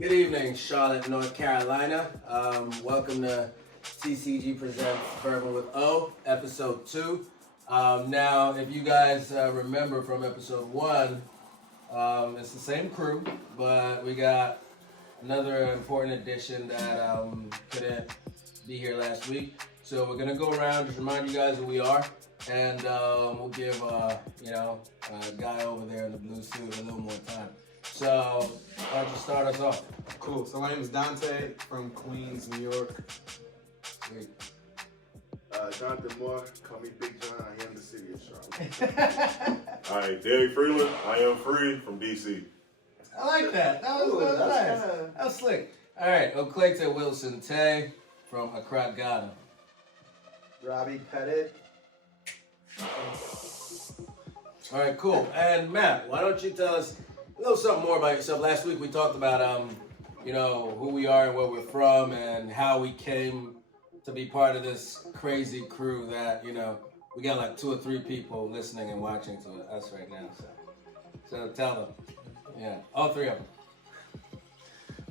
Good evening, Charlotte, North Carolina. Welcome to TCG Presents Bourbon with O, episode 2. Now, if you guys remember from episode 1, it's the same crew, but we got another important addition that couldn't be here last week. So we're gonna go around, just remind you guys who we are, and we'll give a guy over there in the blue suit a little more time. So why don't you start us off? Cool. So my name is Dante from Queens, New York. Sweet. Jonathan Moore, call me Big John. I am the city of Charlotte. All right, Derek Freeland. I am free from DC. I like that. That was nice. That was slick. All right, Okletey Wilson Tei from Accra, Ghana. Robbie Pettit. All right, cool. And Matt, why don't you tell us a little something more about yourself? Last week we talked about who we are and where we're from and how we came to be part of this crazy crew that, we got like 2 or 3 people listening and watching to us right now. So tell them. Yeah, all 3 of them.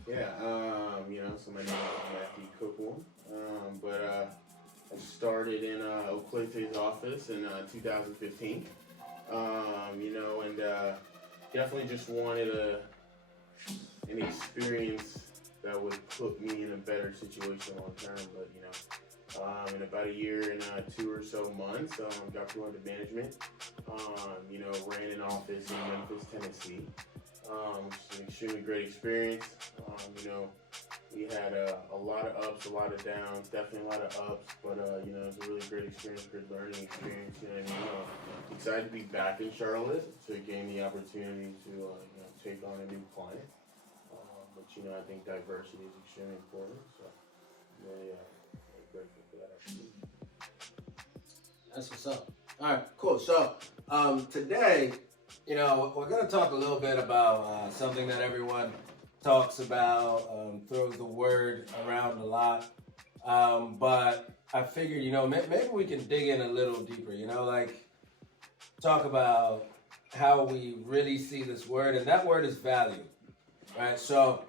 Yeah, so my name is Matthew Cookworm. I started in Okletey's office in 2015. Definitely just wanted an experience that would put me in a better situation long term. But in about a year and 2 or so months, got promoted to management. Ran an office in Memphis, Tennessee, which is an extremely great experience. We had a lot of ups, a lot of downs, definitely a lot of ups, but it was a really great experience, great learning experience. Excited to be back in Charlotte to gain the opportunity to take on a new client. But I think diversity is extremely important. So really grateful for that opportunity. That's what's up. All right, cool. So today, we're going to talk a little bit about something that everyone talks about, throws the word around a lot. But I figured, maybe we can dig in a little deeper, talk about how we really see this word, and that word is value, right? So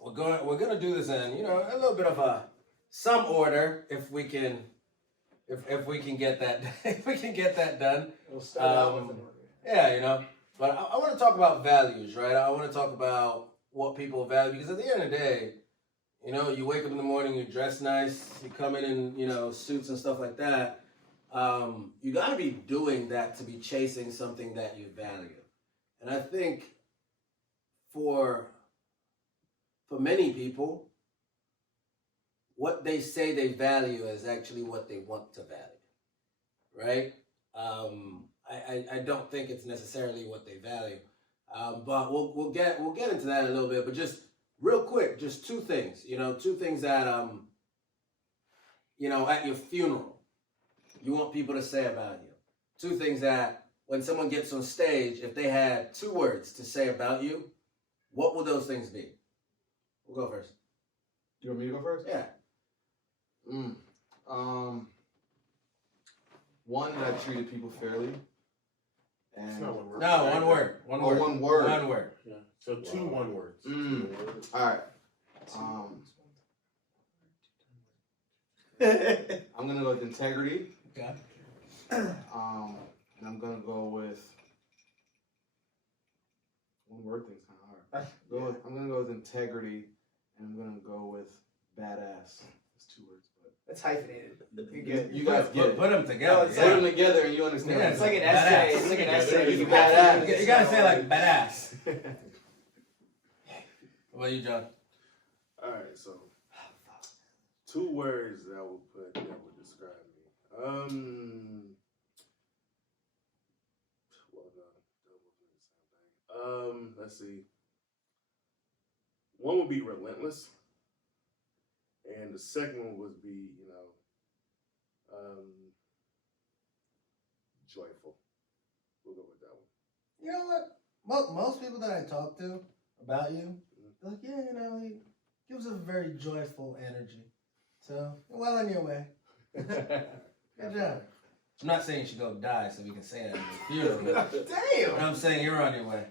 we're going to do this in, a little bit of some order if we can get that if we can get that done. We'll start out with an order. Yeah, but I want to talk about values, right? I want to talk about what people value, because at the end of the day, you wake up in the morning, you dress nice, you come in suits and stuff like that. You got to be doing that to be chasing something that you value. And I think for many people, what they say they value is actually what they want to value, right? I don't think it's necessarily what they value, but we'll get into that in a little bit. But just real quick, just 2 things, 2 things that at your funeral you want people to say about you. 2 things that when someone gets on stage, if they had 2 words to say about you, what would those things be? We'll go first. Do you want me to go first? Yeah. One, that I treated people fairly. And It's not one word. No, one word. One word. One word. One word. Yeah. So 2 one-words. All right. I'm gonna go with integrity. Okay. And I'm gonna go with one word thing's kind of hard. I'm gonna go with integrity, and I'm gonna go with badass. It's 2 words, but That's hyphenated. You're good. you guys get it. Put them together. it's Put them together, and you understand. Yeah, It's like an Badass. essay. It's like an essay. You You badass. You gotta say like badass. What about you, John? All right, so 2 words that would describe me. Let's see. One would be relentless, and the second one would be, joyful. We'll go with that one. You know what? Most people that I talk to about you, they're like, yeah, he gives a very joyful energy. So, you're well on your way. Good job. I'm not saying you should go die so we can say that at your funeral. But Damn. I'm saying you're on your way.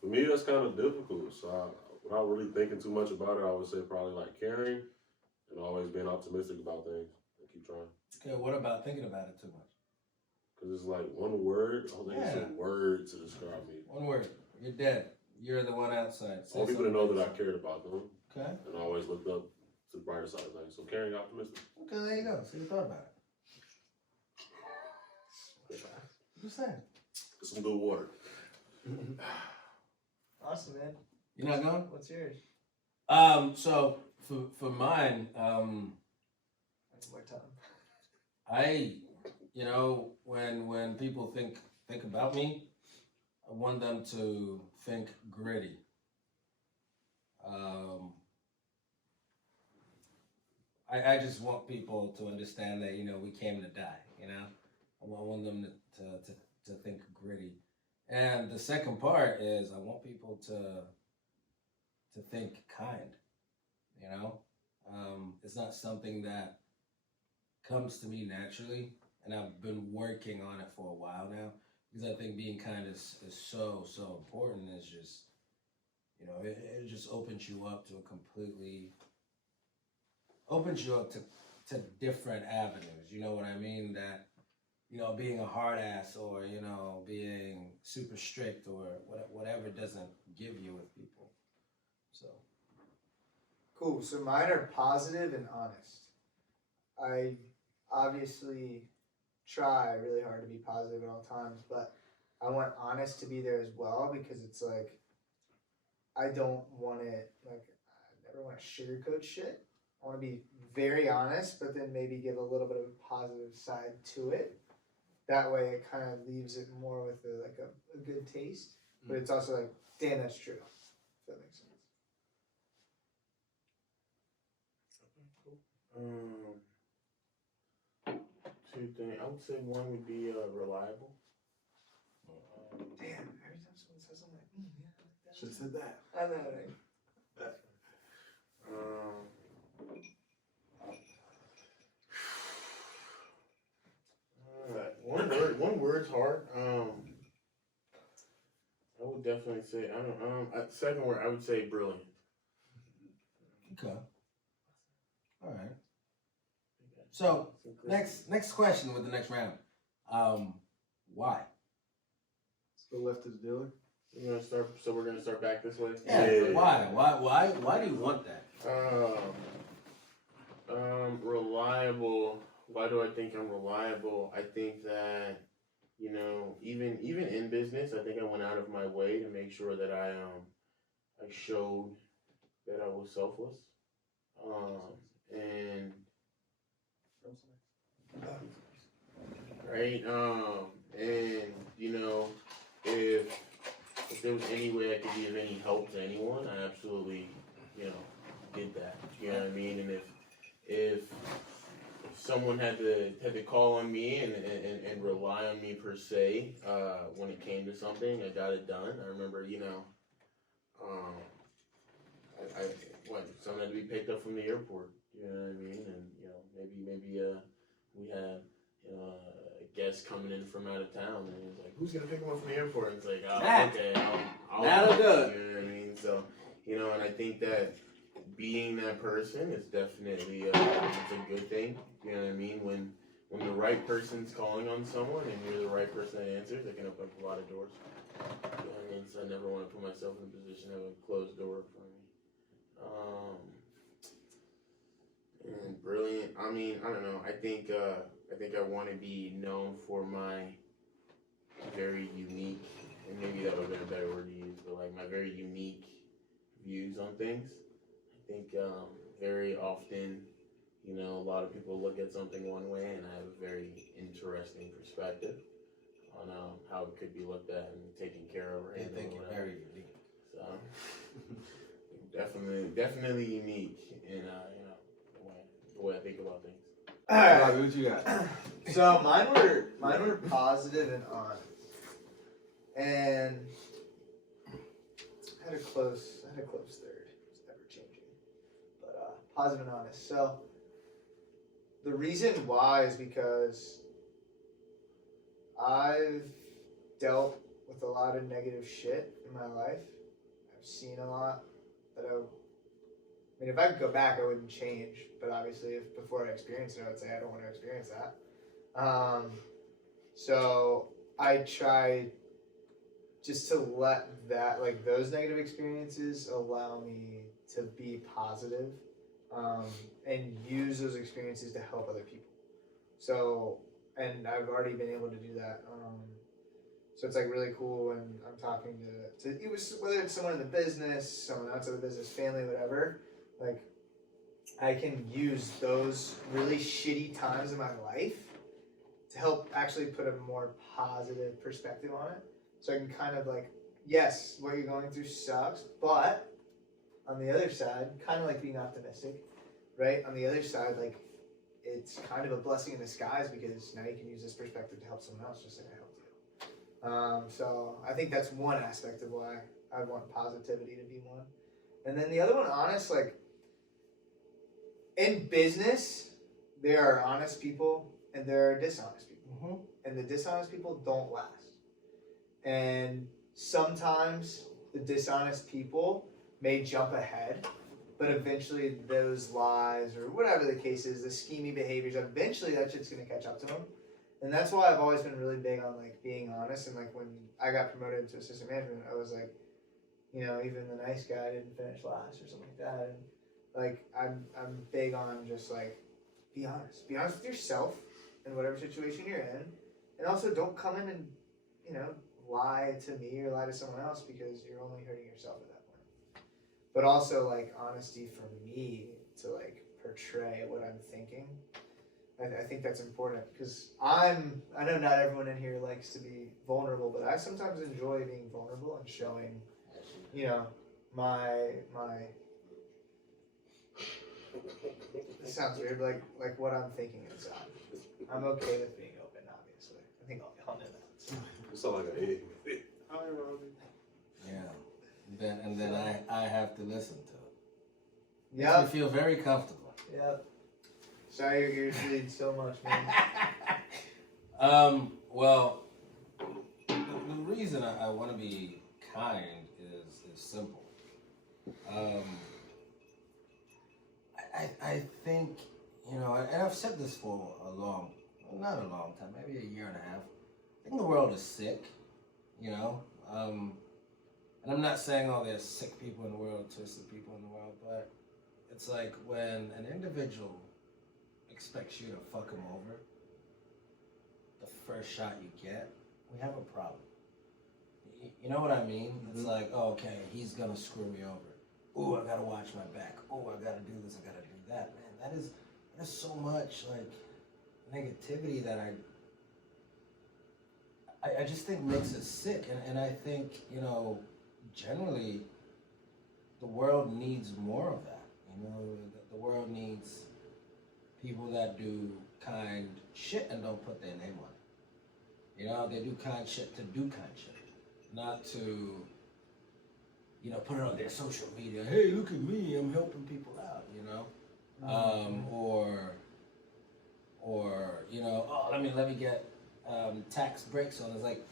For me, that's kind of difficult. So without really thinking too much about it, I would say probably like caring and always being optimistic about things and keep trying. Okay, what about thinking about it too much? Because it's like one word. I don't think it's a word to describe me. One word. You're dead. You're the one outside. I want people to know that I cared about them. Okay. And I always looked up to the brighter side of things. So caring, optimistic. Okay, there you go. So you thought about it. What's that? Get some good water. Awesome, man. You're not going? What's yours? So for mine, More time. when people think about me, I want them to think gritty. I just want people to understand that we came to die. I want them to think gritty. And the second part is I want people to think kind. It's not something that comes to me naturally, and I've been working on it for a while now, because I think being kind is so important. It's just it just opens you up to to different avenues. You know what I mean? That being a hard ass or being super strict or whatever doesn't give you with people. So Cool. So mine are positive and honest. I obviously try really hard to be positive at all times, but I want honest to be there as well, because it's like I don't want it, like I never want to sugarcoat shit. I want to be very honest, but then maybe give a little bit of a positive side to it. That way it kind of leaves it more with a good taste, but it's also like, damn, that's true. If that makes sense. Two things. I would say one would be reliable. Damn, every time someone says something like, yeah, Should have said that. I know, right? One word's hard. I would definitely say second word I would say brilliant. okay, all right. So next question with the next round. Why? Let's go left to the dealer. We're gonna start back this way. Yeah. Why do you want that? Reliable. Why do I think I'm reliable? I think that, even in business, I think I went out of my way to make sure that I showed that I was selfless. And right. And if there was any way I could be of any help to anyone, I absolutely, did that. You know what I mean? And if someone had to call on me and rely on me per se, when it came to something, I got it done. I remember, someone had to be picked up from the airport. You know what I mean? And maybe we had a guest coming in from out of town, and he was like, "Who's gonna pick him up from the airport?" And it's like, "Oh, okay, I'll That'll do it." You know what I mean? So, and I think that being that person is definitely it's a good thing. You know what I mean? When the right person's calling on someone and you're the right person that answers, it can open up a lot of doors. You know what I mean? So I never want to put myself in a position of a closed door for me. And brilliant. I mean, I don't know. I think I want to be known for my very unique, and maybe that would have been a better word to use, but like my very unique views on things. I think very often, a lot of people look at something one way, and I have a very interesting perspective on how it could be looked at and taken care of. I think you're very unique. So definitely unique in the way I think about things. Robbie, what you got? So mine were positive and honest, and I had a close third. It's ever changing, but positive and honest. So the reason why is because I've dealt with a lot of negative shit in my life. I've seen a lot that I mean, if I could go back, I wouldn't change. But obviously, if before I experienced it, I would say I don't want to experience that. So I try just to let that, like those negative experiences, allow me to be positive, and use those experiences to help other people. So, and I've already been able to do that. So it's like really cool when I'm talking to it was, whether it's someone in the business, someone outside the business, family, whatever. Like, I can use those really shitty times in my life to help actually put a more positive perspective on it. So I can kind of like, yes, what you're going through sucks, but on the other side, kind of like being optimistic, right? On the other side, like, it's kind of a blessing in disguise because now you can use this perspective to help someone else just like I helped you. So I think that's one aspect of why I want positivity to be one. And then the other one, honest, like, in business, there are honest people and there are dishonest people. And the dishonest people don't last. And sometimes the dishonest people may jump ahead, but eventually those lies or whatever the case is, the schemy behaviors, eventually that shit's gonna catch up to them. And that's why I've always been really big on like being honest. And like when I got promoted to assistant management, I was like, you know, even the nice guy didn't finish last or something like that. And like I'm big on just like be honest. Be honest with yourself in whatever situation you're in. And also don't come in and, you know, lie to me or lie to someone else because you're only hurting yourself at that point. But also like honesty for me to like portray what I'm thinking. I think that's important because I know not everyone in here likes to be vulnerable, but I sometimes enjoy being vulnerable and showing, you know, my it sounds weird, but like what I'm thinking inside. I'm okay with being open, obviously. I think I'll know that. You sound like an egg. Hi, Robbie. Yeah. And then I have to listen to it. Yeah. Makes me feel very comfortable. Yep. Sorry your ears bleed so much, man. Well, the reason I want to be kind is simple. I think, you know, and I've said this for not a long time, maybe a year and a half. I think the world is sick, you know. And I'm not saying, oh, there's sick people in the world, twisted people in the world, but it's like when an individual expects you to fuck him over the first shot you get, we have a problem. You know what I mean? It's like, oh, okay, he's gonna screw me over. Ooh, I gotta watch my back. Ooh, I gotta do this, I gotta do that. Man, that is so much like negativity that I just think makes us sick. And I think, you know, generally the world needs more of that. You know, the world needs people that do kind shit and don't put their name on it. You know, they do kind shit to do kind shit, not to, you know, put it on their social media. Hey, look at me, I'm helping people out. You know, or you know, oh, let me get tax breaks on. It's like,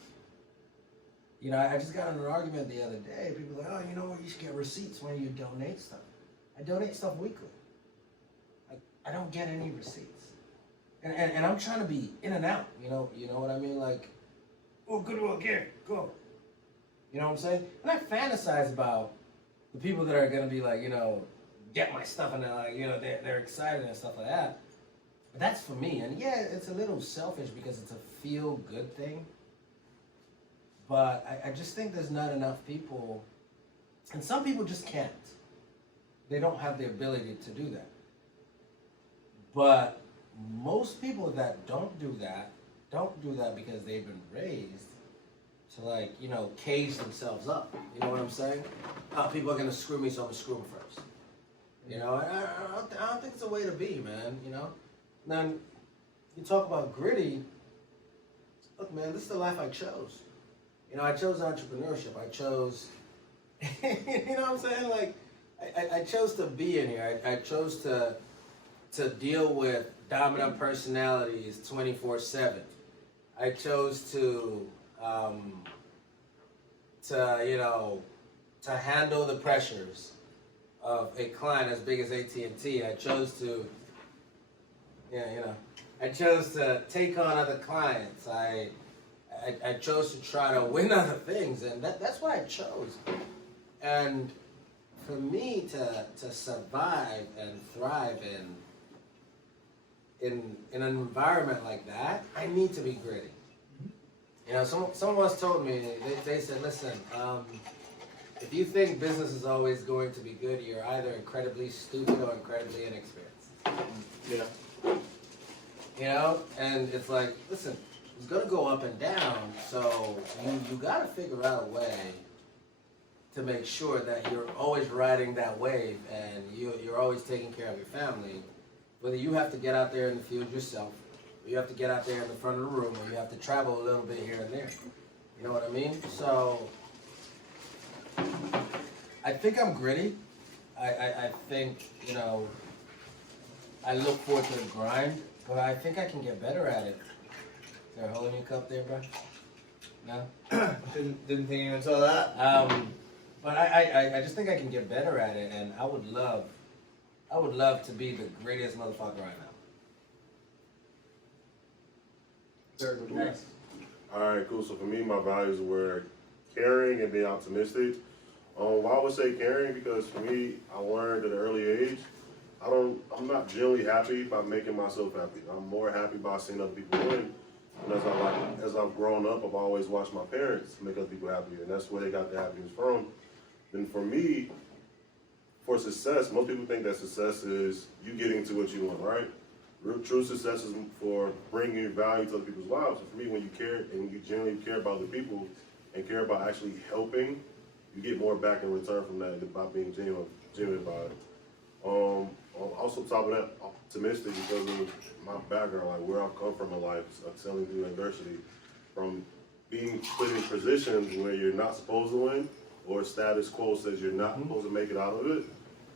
you know, I just got in an argument the other day. People are like, oh, you know what? You should get receipts when you donate stuff. I donate stuff weekly. I don't get any receipts, and I'm trying to be in and out. You know what I mean? Like, oh, good work, here, go. You know what I'm saying? And I fantasize about the people that are gonna be like, you know, get my stuff, and they're like, you know, they're excited and stuff like that. But that's for me, and yeah, it's a little selfish because it's a feel good thing. But I just think there's not enough people, and some people just can't. They don't have the ability to do that. But most people that don't do that because they've been raised to, like, you know, cage themselves up. You know what I'm saying? Oh, people are gonna screw me, so I'm gonna screw them first. You know, I don't think it's a way to be, man. You know. And then you talk about gritty. Look, man, this is the life I chose. You know, I chose entrepreneurship. I chose, you know what I'm saying? Like, I chose to be in here. I chose to deal with dominant personalities 24/7. I chose to you know, to handle the pressures of a client as big as AT&T, I chose to, I chose to take on other clients. I chose to try to win other things, and that's what I chose. And for me to survive and thrive in an environment like that, I need to be gritty. Someone once told me, they said, listen, if you think business is always going to be good, you're either incredibly stupid or incredibly inexperienced. Yeah. And it's like, listen, it's gonna go up and down, so you gotta figure out a way to make sure that you're always riding that wave and you're always taking care of your family. Whether you have to get out there in the field yourself, or you have to get out there in the front of the room, or you have to travel a little bit here and there. You know what I mean? So I think I'm gritty. I think, I look forward to the grind, but I think I can get better at it. Is there a hole in your cup there, bro? No? Didn't think you saw that. But I just think I can get better at it, and I would love to be the greatest motherfucker right now. Very good. Nice. All right, cool. So for me, my values were caring and being optimistic. Why I would say caring? Because for me, I learned at an early age, I'm not generally happy by making myself happy. I'm more happy by seeing other people win. And as I've grown up, I've always watched my parents make other people happy, and that's where they got their happiness from. Then for me, for success, most people think that success is you getting to what you want, right? True success is for bringing value to other people's lives. And for me, when you care and you genuinely care about other people and care about actually helping, you get more back in return from that by being genuine about it. Also, top of that, optimistic because of my background, like where I've come from in life, excelling through adversity, from being put in positions where you're not supposed to win, or status quo says you're not supposed to make it out of it,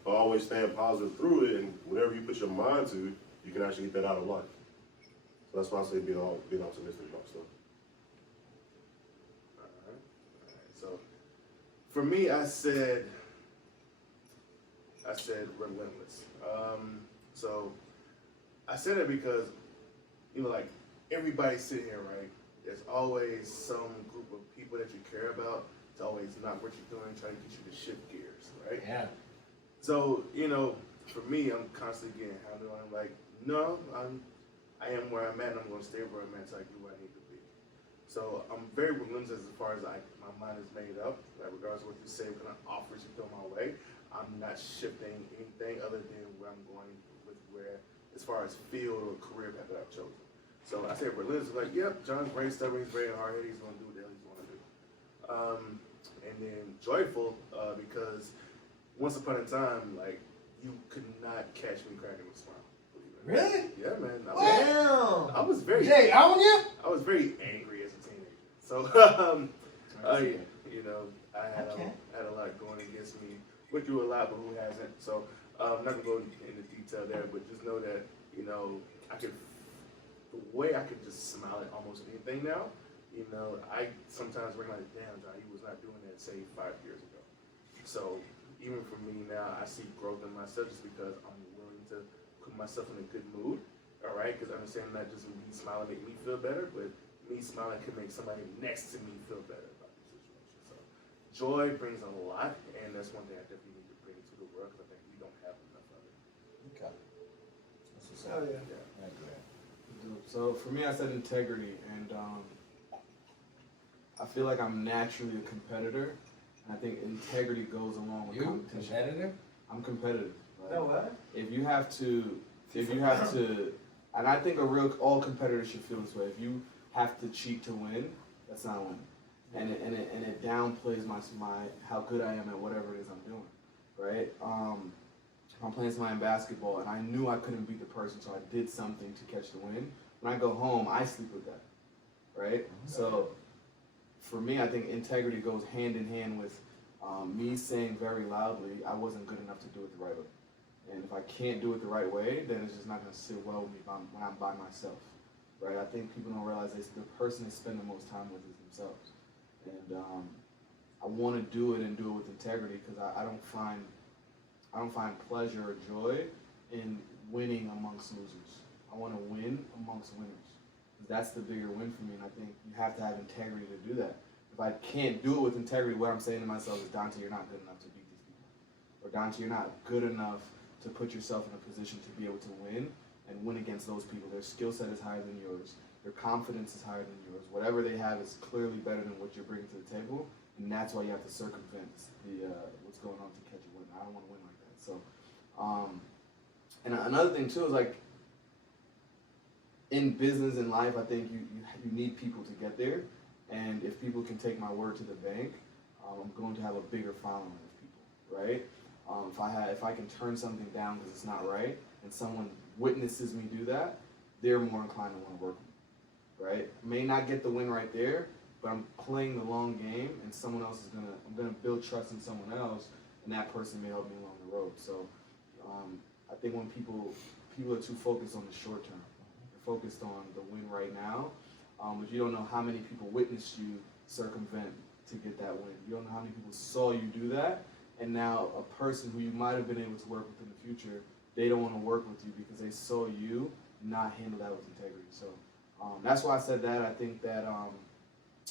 but always staying positive through it, and whatever you put your mind to, you can actually get that out of life. So that's why I say being optimistic about stuff. Alright. So for me, I said relentless. So I said it because, like everybody sitting here, right? There's always some group of people that you care about. It's always not what you're doing, trying to get you to shift gears, right? Yeah. So, for me, I'm constantly getting handled. I'm like, no, I am where I'm at, and I'm going to stay where I'm at until I get where I need to be. So I'm very relentless as far as my mind is made up, right? Regardless of what you say, what kind of offers you throw my way, I'm not shifting anything other than where I'm going with as far as field or career path that I've chosen. So I say relentless, like, yep, John's very stubborn, he's very hard-headed, he's going to do what the hell he's going to do. And then joyful, because once upon a time, like, you could not catch me cracking a smile. Really? Yeah, man. Wow. I was very. Jay, on you? I was very angry as a teenager. So, I had a lot going against me. Went through a lot, but who hasn't? So, I'm not gonna go into detail there, but just know that the way I could just smile at almost anything now. I sometimes recognize, damn, John, he was not doing that, say, 5 years ago. So, even for me now, I see growth in myself just because I'm willing to put myself in a good mood, all right? Because I understand not just me smiling make me feel better, but me smiling can make somebody next to me feel better about the situation. So joy brings a lot, and that's one thing I definitely need to bring to the world because I think we don't have enough of it. Okay. That's what's Oh, up. yeah. I agree. So for me, I said integrity, and I feel like I'm naturally a competitor. And I think integrity goes along with You competition. competitive? I'm competitive. Like, No what? if you have to, and I think all competitors should feel this way. If you have to cheat to win, that's not winning, and it downplays my how good I am at whatever it is I'm doing, right? I'm playing somebody in basketball, and I knew I couldn't beat the person, so I did something to catch the win. When I go home, I sleep with that, right? So for me, I think integrity goes hand in hand with me saying very loudly, I wasn't good enough to do it the right way. And if I can't do it the right way, then it's just not going to sit well with me when I'm by myself, right? I think people don't realize the person they spend the most time with is themselves. And I want to do it and do it with integrity because I don't find I don't find pleasure or joy in winning amongst losers. I want to win amongst winners. That's the bigger win for me, and I think you have to have integrity to do that. If I can't do it with integrity, what I'm saying to myself is, Dante, you're not good enough to beat these people. Or Dante, you're not good enough to put yourself in a position to be able to win and win against those people. Their skill set is higher than yours. Their confidence is higher than yours. Whatever they have is clearly better than what you're bringing to the table, and that's why you have to circumvent the what's going on to catch a win. I don't want to win like that. So, and another thing too is like in business and life, I think you need people to get there, and if people can take my word to the bank, I'm going to have a bigger following of people, right? If I can turn something down because it's not right, and someone witnesses me do that, they're more inclined to want to work with me, right? May not get the win right there, but I'm playing the long game, and someone else is I'm gonna build trust in someone else, and that person may help me along the road. So, I think when people are too focused on the short term, they're focused on the win right now, but you don't know how many people witnessed you circumvent to get that win. You don't know how many people saw you do that, and now a person who you might have been able to work with in the future, they don't want to work with you because they saw you not handle that with integrity. So that's why I said that. I think that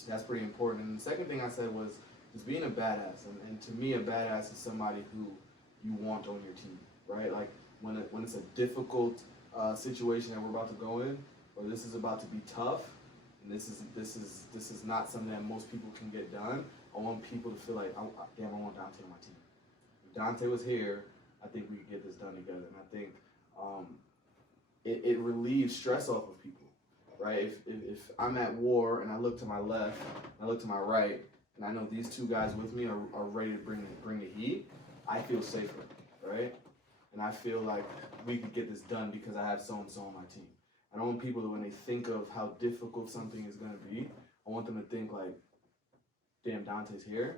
that's pretty important. And the second thing I said was just being a badass. And to me, a badass is somebody who you want on your team, right? Like when it's a difficult situation that we're about to go in, or this is about to be tough, and this is not something that most people can get done. I want people to feel like, I want Dante on my team. If Dante was here, I think we could get this done together. And I think it relieves stress off of people, right? If I'm at war and I look to my left and I look to my right, and I know these two guys with me are ready to bring the heat, I feel safer, right? And I feel like we could get this done because I have so-and-so on my team. I don't want people to, when they think of how difficult something is going to be, I want them to think like, damn, Dante's here.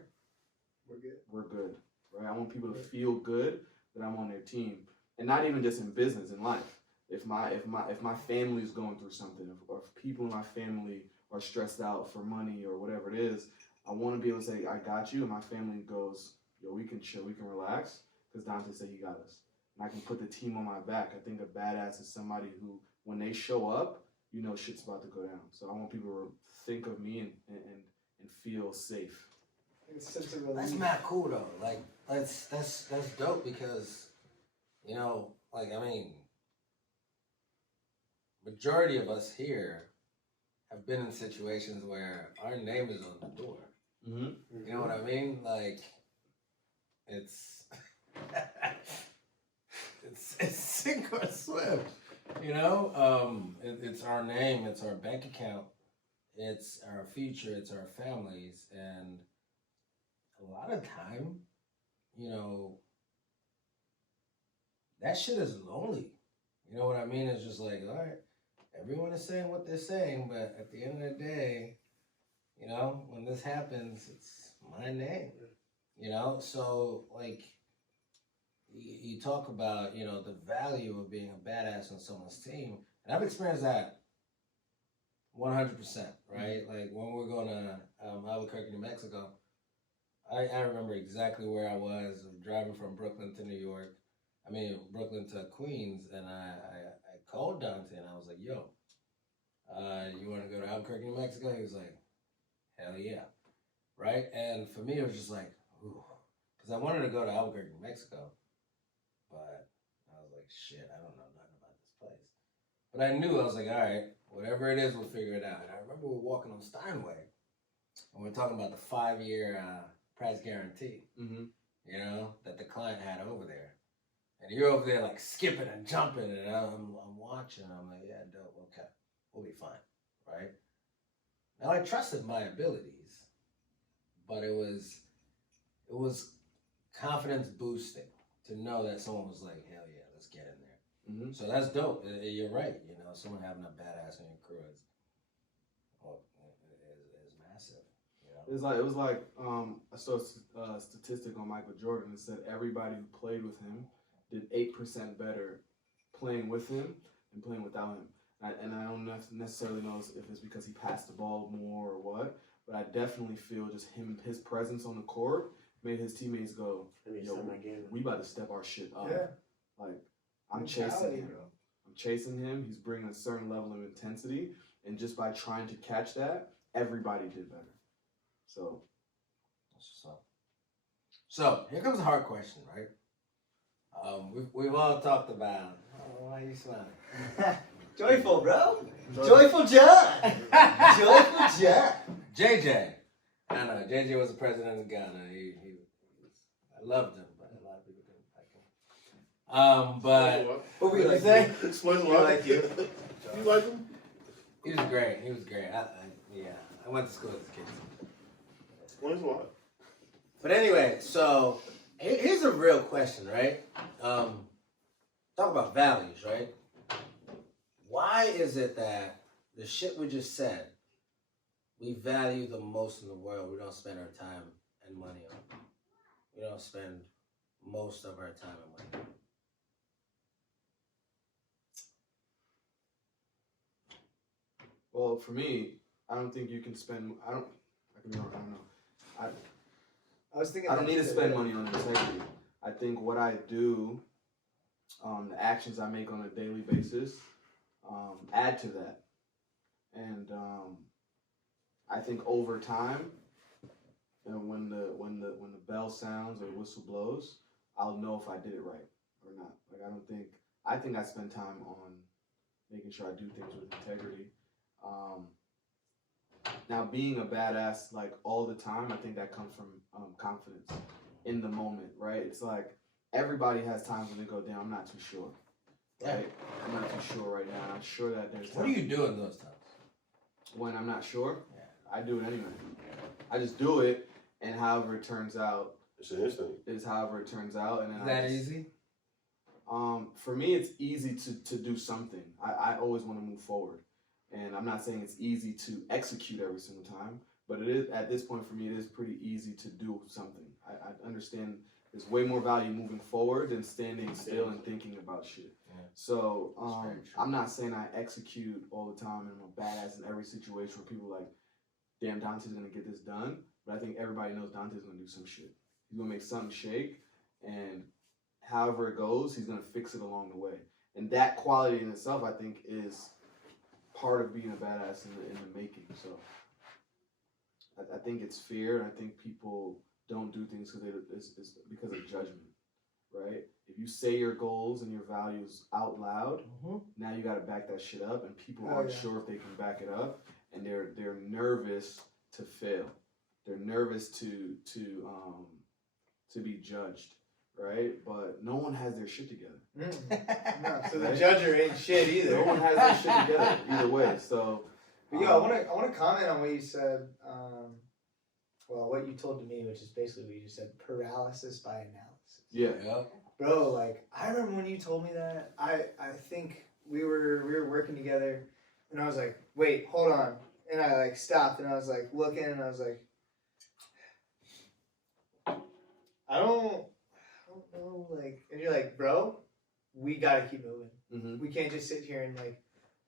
We're good, right? I want people to feel good that I'm on their team, and not even just in business, in life. If my family is going through something, or if people in my family are stressed out for money or whatever it is, I want to be able to say, I got you, and my family goes, yo, we can chill, we can relax, because Dante said he got us. And I can put the team on my back. I think a badass is somebody who, when they show up, you know shit's about to go down. So I want people to think of me and feel safe. It's such a relief. That's not cool though. Like that's dope because, you know, like I mean, majority of us here have been in situations where our name is on the door. Mm-hmm. You know what I mean? Like it's it's sink or swim. You know, it's our name, it's our bank account, it's our future, it's our families, and a lot of time, you know, that shit is lonely. You know what I mean? It's just like, all right, everyone is saying what they're saying, but at the end of the day, you know, when this happens, it's my name. You know, so like you talk about, you know, the value of being a badass on someone's team, and I've experienced that 100%, right? Like when we're going to Albuquerque, New Mexico, I remember exactly where I was driving from Brooklyn to Brooklyn to Queens, and I called Dante and I was like, yo, you want to go to Albuquerque, New Mexico? He was like, hell yeah, right? And for me, it was just like, ooh, because I wanted to go to Albuquerque, New Mexico, but I was like, shit, I don't know nothing about this place. But I knew, I was like, all right, whatever it is, we'll figure it out. And I remember we were walking on Steinway, and we were talking about the 5-year price guarantee, you know, that the client had over there. And you're over there like skipping and jumping, and I'm watching, I'm like, yeah, dope, okay, we'll be fine, right? Now I trusted my abilities, but it was confidence boosting to know that someone was like, hell yeah, let's get in there. Mm-hmm. So that's dope. You're right. You know, someone having a badass in your crew is massive. You know? It was like I saw a statistic on Michael Jordan that said everybody who played with him did 8% better playing with him than playing without him. And I don't necessarily know if it's because he passed the ball more or what, but I definitely feel just his presence on the court made his teammates go, And he yo, said my game. we about to step our shit up. Yeah. Like, I'm Mentality, chasing him. bro. I'm chasing him. He's bringing a certain level of intensity. And just by trying to catch that, everybody did better. So, So here comes a hard question, right? We've all talked about. Oh, why are you smiling? Joyful, bro. Joyful John. Joyful John. JJ. I know JJ was the president of Ghana. I loved him, but a lot of people didn't like him. But What were you say? Explains a We lot. like you. You like him? He was great. He was great. I went to school with his kids. Explains a lot. But anyway, so here's a real question, right? Talk about values, right? Why is it that the shit we just said, we value the most in the world, we don't spend our time and money on? We don't spend most of our time and money. well, for me, I don't think you can spend. I can be wrong. I don't know. I was thinking. I don't that need to too. spend money on integrity. I think what I do, the actions I make on a daily basis, add to that. And I think over time, and when the bell sounds or the whistle blows, I'll know if I did it right or not. Like I think I spend time on making sure I do things with integrity. Now being a badass like all the time, I think that comes from confidence in the moment, right? It's like everybody has times when they go, damn, I'm not too sure. Right? I'm not too sure right now. I'm sure that there's What do you do in those times? when I'm not sure, Yeah. I do it anyway. I just do it, and however it turns out It's an instinct. is however it turns out. And then Is that easy? For me, it's easy to do something. I always want to move forward, and I'm not saying it's easy to execute every single time, but it is at this point for me. It is pretty easy to do something. I understand there's way more value moving forward than standing still and thinking about shit. Yeah. So That's very true. I'm not saying I execute all the time and I'm a badass in every situation where people are like, damn, Dante's gonna get this done. But I think everybody knows Dante's gonna do some shit. He's gonna make something shake, and however it goes, he's gonna fix it along the way. And that quality in itself, I think, is part of being a badass in the making. So I think it's fear, and I think people don't do things because it's because of judgment, right? If you say your goals and your values out loud, now you got to back that shit up, and people aren't sure if they can back it up, and they're nervous to fail. They're nervous to be judged, right? But no one has their shit together. No, so the Right? judger ain't shit either. No one has their shit together either way. So, But yo, I want to comment on what you said. Well, what you told to me, which is basically what you just said: paralysis by analysis. yeah. Yeah. Bro, like I remember when you told me that. I think we were working together, and I was like, wait, hold on, and I like stopped, and I was like looking, and I was like, I don't know, like, and you're like, bro, we gotta keep moving. Mm-hmm. We can't just sit here and like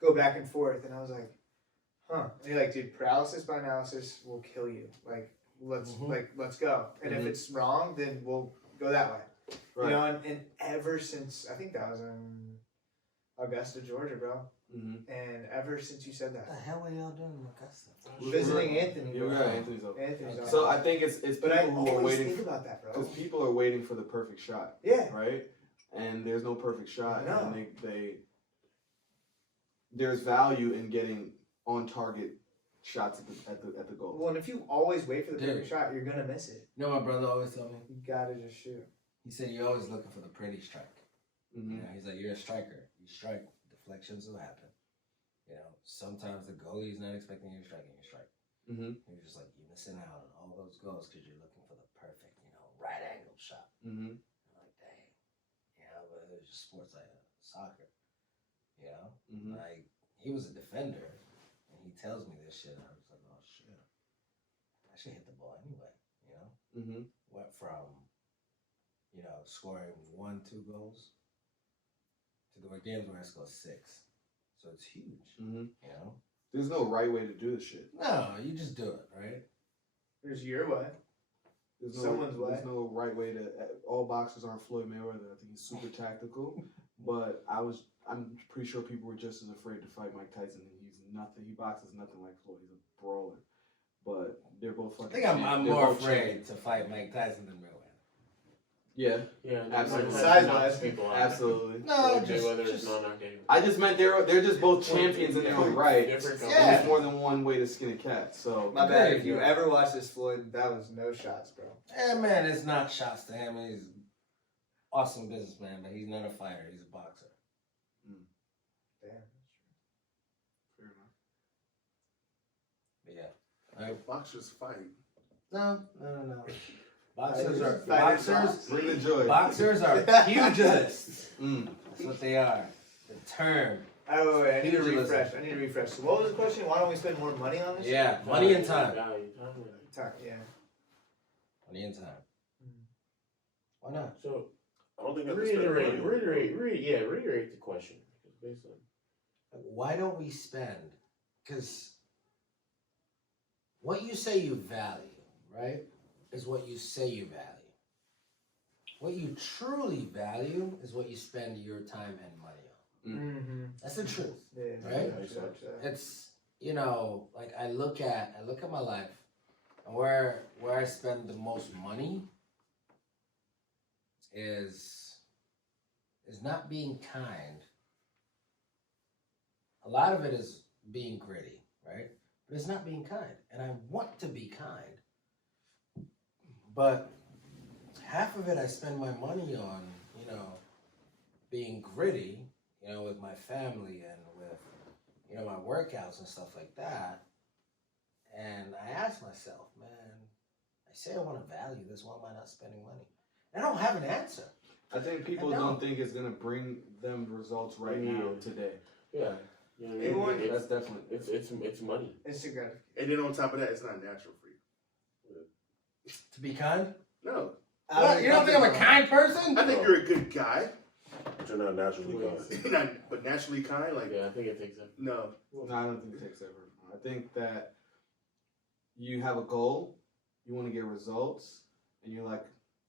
go back and forth. And I was like, huh. And you're like, dude, paralysis by analysis will kill you. Like, let's go. And if it's wrong, then we'll go that way. Right. You know, and ever since, I think that was in Augusta, Georgia, bro. Mm-hmm. And ever since you said What the that, hell were y'all doing in Augusta? visiting Anthony. Yeah, bro. we got Anthony's up. Anthony's on. So I think it's but people I who are always waiting think about that, bro. because people are waiting for the perfect shot, Yeah. right? And there's no perfect shot, No. and they there's value in getting on target shots at the goal. Well, and if you always wait for the Dude. perfect shot, you're gonna miss it. You know what my brother always told me? You gotta just shoot. He said you're always looking for the pretty strike. Mm-hmm. You know, he's like, you're a striker. You strike, deflections will happen. You know, sometimes the goalie's not expecting you to strike and you strike. Mm-hmm. You're just like, you're missing out on all those goals because you're looking for the perfect, right angle shot. Mm-hmm. I'm like, dang. You know, but it's just sports like soccer. You know? Mm-hmm. Like, he was a defender and he tells me this shit and I was like, oh shit. I should hit the ball anyway, you know? Mm-hmm. Went from, scoring 1-2 goals to the games where I score 6. So it's huge, Mm-hmm. you know? There's no right way to do this shit. No, you just do it, right? There's your way. Someone's way. There's no right way to. All boxers aren't Floyd Mayweather. I think he's super tactical, but I'm pretty sure people were just as afraid to fight Mike Tyson. He's nothing. He boxes nothing like Floyd. He's a brawler, but they're both I fucking. think I'm they're more both afraid to fight Mike Tyson than Mayweather. Yeah, Yeah, Absolutely. Size-wise, people are. absolutely. No, Whether it's just non-knockout. I just meant they're just both champions in their own right. Different And Yeah. there's more than one way to skin a cat. So My bad. There If you you go. ever watch this Floyd, that was no shots, bro. man, it's not shots to him. He's an awesome businessman, but he's not a fighter. He's a boxer. Damn. fair enough. But yeah. Boxers fight. No. Boxers are Fighters boxers. Bring the joy. Boxers are pugilists. Mm. That's what they are. The term. Oh, wait, I need to Pugilism. refresh. So what was the question? Why don't we spend more money on this? Yeah, money and time. Value, Time, yeah. Money and time. Why not? So, I don't think that's a fair value. reiterate the question. Based on Why don't we spend? Because what you say you value, right, is what you say you value. What you truly value is what you spend your time and money on. Mm-hmm. That's the truth. Yeah, Right? yeah. It's, like I look at my life and where I spend the most money is not being kind. A lot of it is being gritty, right? But it's not being kind. And I want to be kind. But half of it I spend my money on, being gritty, with my family and with, my workouts and stuff like that. And I ask myself, man, I say I want to value this, why am I not spending money? I don't have an answer. I think people don't think it's gonna bring them results right now today. yeah, That's definitely. it's money. Instant gratification. And then on top of that, it's not natural for you. To be kind? No. What? You don't think I'm a kind person? I think you're a good guy. But you're not naturally Wait. kind. But naturally kind, like, Yeah, I think it takes effort. no. No, I don't think it takes effort. I think that you have a goal, you want to get results, and you're like,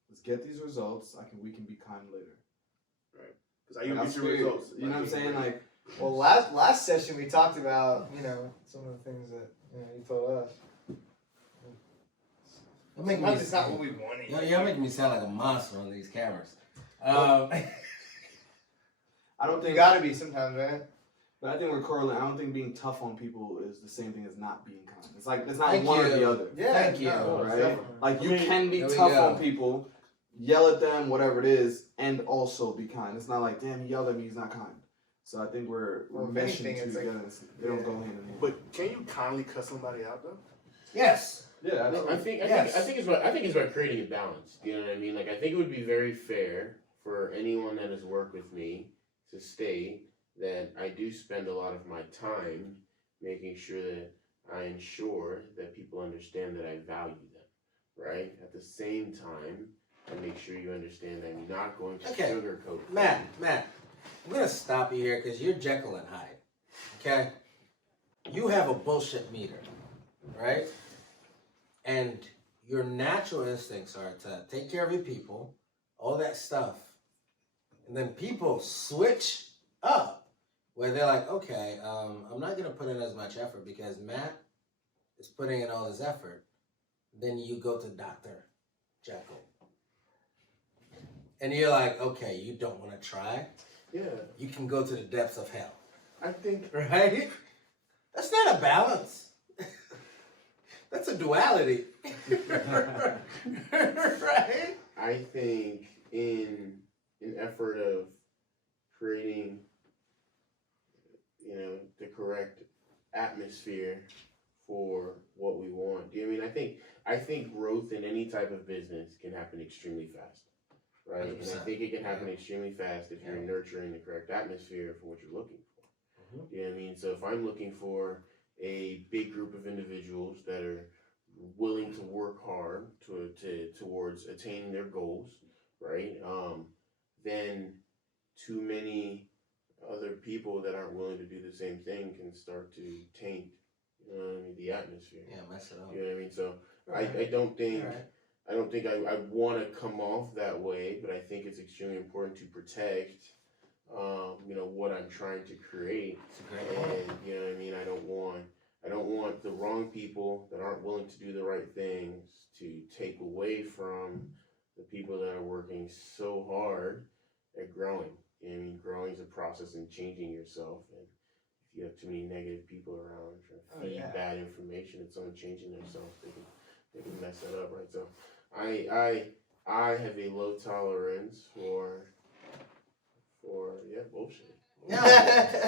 let's get these results. We can be kind later. Because I even get your results. You know what I'm saying? Like, Well, last session we talked about, some of the things that you told us. Sometimes it's not what we wanted. You're making me sound like a monster on these cameras. I don't You think. gotta be sometimes, man. But I think we're correlating. I don't think being tough on people is the same thing as not being kind. It's like it's not Thank one or you. the other. Yeah, Thank you. no, Right? definitely. Like you I mean, can be there we tough go. on people, yell at them, whatever it is, and also be kind. It's not like, damn, he yelled at me, he's not kind. So I think we're Well, if meshing anything, two it's like- together. They don't go hand in hand. But can you kindly cuss somebody out, though? Yes. Yeah, I think it's about creating a balance. You know what I mean? Like I think it would be very fair for anyone that has worked with me to state that I do spend a lot of my time making sure that I ensure that people understand that I value them. Right? At the same time, I make sure you understand that I'm not going to Okay. sugarcoat. Matt, I'm going to stop you here because you're Jekyll and Hyde. Okay? You have a bullshit meter, right? And your natural instincts are to take care of your people, all that stuff. And then people switch up where they're like, okay, I'm not going to put in as much effort because Matt is putting in all his effort. Then you go to Dr. Jekyll. And you're like, okay, you don't want to try? Yeah, You can go to the depths of hell. I think Right? That's not a balance. That's a duality. Right? I think in an effort of creating, the correct atmosphere for what we want. Do you know what I mean? I think growth in any type of business can happen extremely fast, right? And I 100%. think it can happen extremely fast if you're Yeah. nurturing the correct atmosphere for what you're looking for. Mhm. Do you know what I mean? So if I'm looking for a big group of individuals that are willing to work hard towards attaining their goals, right? Then too many other people that aren't willing to do the same thing can start to taint, the atmosphere. Yeah, mess it up. You know what I mean? So I don't think Alright. I don't think I want to come off that way, but I think it's extremely important to protect, what I'm trying to create. It's a great point. And you know what I mean. I don't want the wrong people that aren't willing to do the right things to take away from the people that are working so hard at growing. You know what I mean, growing is a process in changing yourself, and if you have too many negative people around trying to feed bad information and someone changing themselves, they can mess that up, right? So I have a low tolerance for bullshit. Yeah.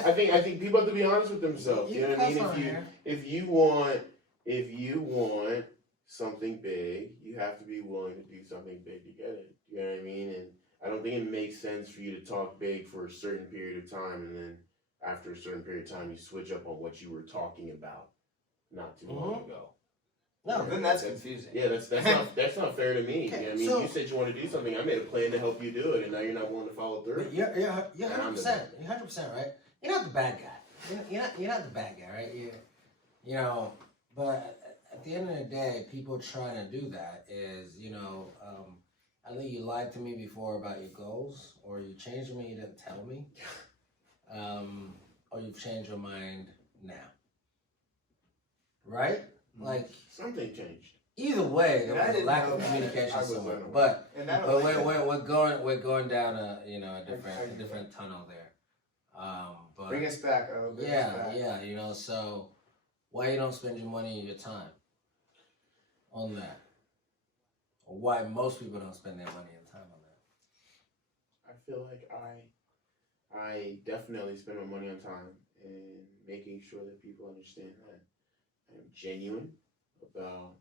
I think people have to be honest with themselves. You know what I mean? If you want something big, you have to be willing to do something big to get it. You know what I mean? And I don't think it makes sense for you to talk big for a certain period of time, and then after a certain period of time, you switch up on what you were talking about not too long ago. No, then that's confusing. Yeah, that's not fair to me. Okay, You know what I mean? so- You said you want to do something. I made a plan to help you do it, and now you're not willing to follow through. But you're 100%. You're 100% right. You're not the bad guy. You're not the bad guy, right? But at the end of the day, people trying to do that is, I think you lied to me before about your goals, or you changed them and you didn't tell me, or you've changed your mind now, right? Like Something changed. either way, And there I was a didn't lack know of that. communication I was somewhere. unaware. But And I but don't like that. we're going down a I- different tunnel there. But Bring us back, bring us back. yeah. So why you don't spend your money and your time on that, or why most people don't spend their money and time on that? I feel like I definitely spend my money on time and making sure that people understand that I'm genuine about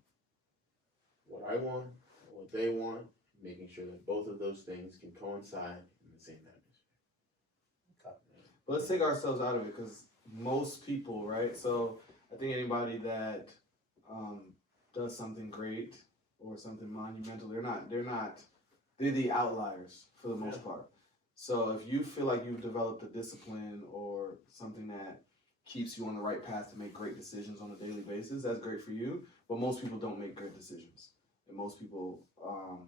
what I want, what they want, making sure that both of those things can coincide in the same atmosphere. But let's take ourselves out of it, because most people, right? So I think anybody that does something great or something monumental, they're the outliers for the most part. So if you feel like you've developed a discipline or something that keeps you on the right path to make great decisions on a daily basis, that's great for you. But most people don't make good decisions. And most people,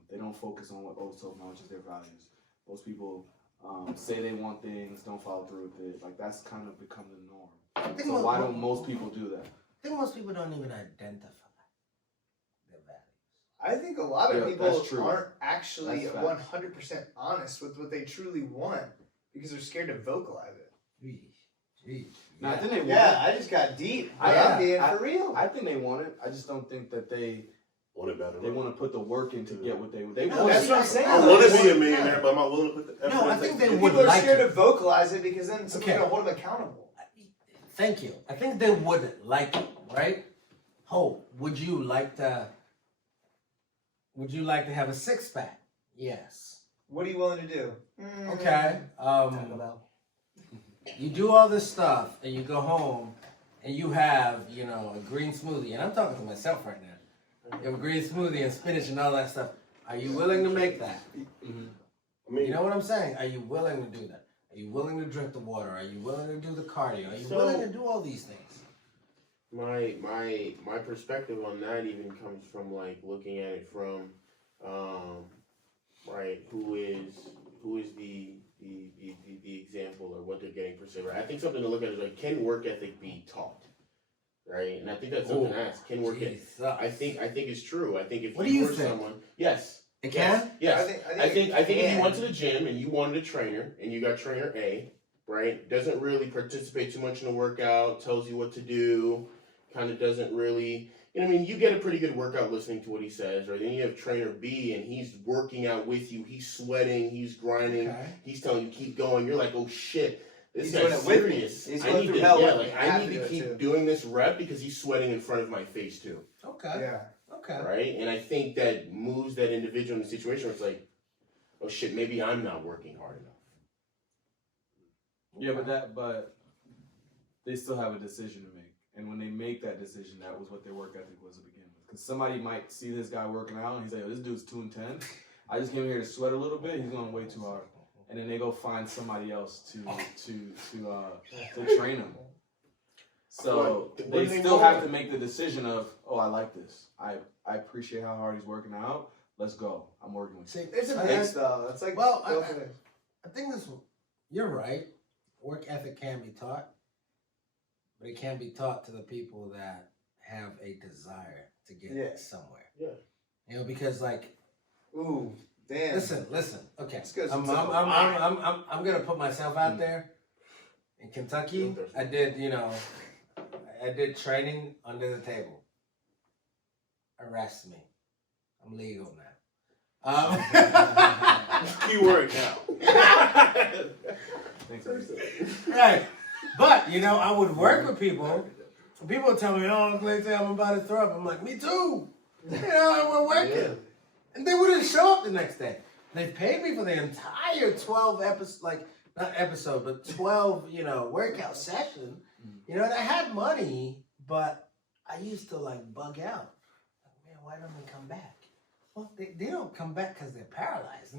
they don't focus on what so much is their values. Most people say they want things, don't follow through with it. Like, that's kind of become the norm. So why don't most people do that? I think most people don't even identify their values. I think a lot of Yeah, people that's true. aren't actually That's fact. 100% honest with what they truly want because they're scared to vocalize it. Jeez. No, I think they want Yeah, it. I just got deep. Yeah, I'm being for real. I think they want it. I just don't think that they Want it better. want to put the work in to get what they No, want. that's what I'm saying. I want to be a millionaire, but I'm not willing to put the effort. No, I in think to they get would People are like scared it. to vocalize it because then someone's Okay. going to hold them accountable. Thank you. I think they would like it, right? Hope, would you like to have a six-pack? Yes. What are you willing to do? Okay. You do all this stuff and you go home and you have, a green smoothie, and I'm talking to myself right now. You have a green smoothie and spinach and all that stuff. Are you willing to make that? I mean, You know what I'm saying? Are you willing to do that? Are you willing to drink the water? Are you willing to do the cardio? Are you willing to do all these things? My perspective on that even comes from like looking at it from right, who is the example or what they're getting per se, right? I think something to look at is like, can work ethic be taught? Right? And I think that's something to ask. Can work ethic I think it's true. I think if What do you were think? someone Yes. It Yes. can? Yes. I think if you can. went to the gym and you wanted a trainer and you got trainer A, right? Doesn't really participate too much in the workout, tells you what to do, kind of doesn't really, you get a pretty good workout listening to what he says, right? Then you have trainer B and he's working out with you, he's sweating, he's grinding, Okay. he's telling you keep going. You're like, oh shit, this He's guy's doing it with me. serious. He's I going need through to, hell yeah, with me. like I have I to need do to it keep too. doing this rep because he's sweating in front of my face too. Okay. Yeah. Okay. Right? And I think that moves that individual in a situation where it's like, oh shit, maybe I'm not working hard enough. Yeah, but they still have a decision to make. And when they make that decision, that was what their work ethic was to begin with. Because somebody might see this guy working out and he's like, oh, this dude's 210. I just came here to sweat a little bit. He's going way too hard. And then they go find somebody else to train him. So What they do they still want? have to make the decision of, oh, I like this. I appreciate how hard he's working out, Let's go. I'm working with you. See, There's a I- mix though. It's like Well, both ways. I think this. You're right. Work ethic can be taught, but it can be taught to the people that have a desire to get Yeah. somewhere. Yeah. You know, because like, Ooh, damn. listen. Okay, Let's go I'm to the I'm gonna put myself out there. In Kentucky, I did training under the table. Arrest me. I'm legal now. Keyword now. Thanks, Ernest. Right. But, I would work with people. People would tell me, oh, Okletey, I'm about to throw up. I'm like, me too. We're working. Yeah. And they wouldn't show up the next day. They paid me for the entire 12 episode, not episode, but 12, workout session. And I had money, but I used to bug out. Like, man, why don't they come back? Well, they don't come back because they're paralyzed.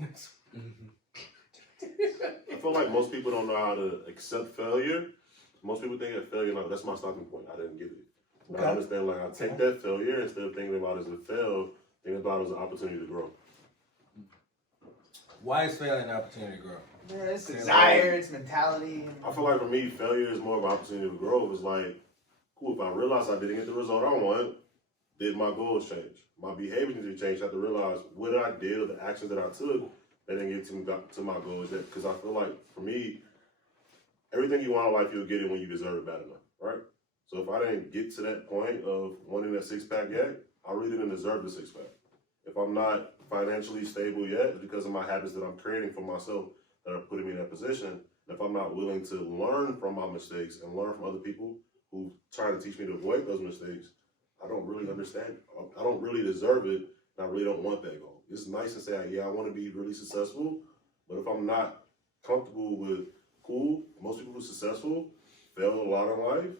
I feel like most people don't know how to accept failure. Most people think that failure, that's my starting point. I didn't get it. But I understand, I take that failure instead of thinking about it as a fail, think about it as an opportunity to grow. Why is failure an opportunity to grow? Yeah, it's desire, it's mentality. I feel like for me, failure is more of an opportunity to grow. It's like, cool, if I realize I didn't get the result I want, did my goals change? My behavior needs to change. I have to realize what I did or the actions that I took that didn't get to my goals. Because I feel like, for me, everything you want in life, you'll get it when you deserve it bad enough, right? So if I didn't get to that point of wanting that six-pack yet, I really didn't deserve the six-pack. If I'm not financially stable yet, it's because of my habits that I'm creating for myself that are putting me in that position. And if I'm not willing to learn from my mistakes and learn from other people who try to teach me to avoid those mistakes, I don't really understand. I don't really deserve it, and I really don't want that goal. It's nice to say, yeah, I want to be really successful, but if I'm not comfortable with, cool, most people who are successful fail a lot in life,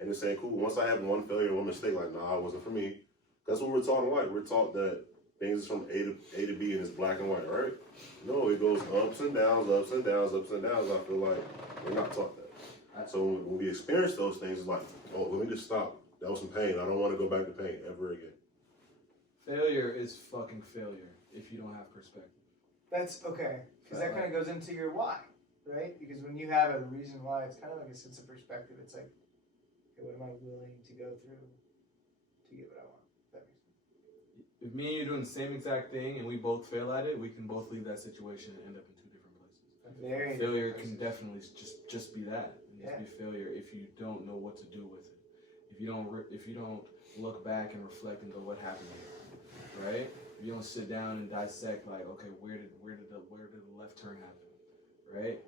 and they're saying, cool, once I have one failure, one mistake, nah, it wasn't for me. That's what we're taught in life. We're taught that things is from A to B and it's black and white, right? No, it goes ups and downs, ups and downs, ups and downs. I feel like we're not taught that. So when we experience those things, it's like, oh, let me just stop. That was some pain. I don't want to go back to pain ever again. Failure is fucking failure if you don't have perspective. That's okay, because that kind of goes into your why, right? Because when you have a reason why, it's kind of like a sense of perspective. It's like, okay, what am I willing to go through to get what I want? That makes sense. If me and you are doing the same exact thing and we both fail at it, we can both leave that situation and end up in two different places. Failure can definitely just be that. Just be failure if you don't know what to do with it. If you don't look back and reflect and go, what happened here, right? If you don't sit down and dissect, like, okay, where did the left turn happen, right?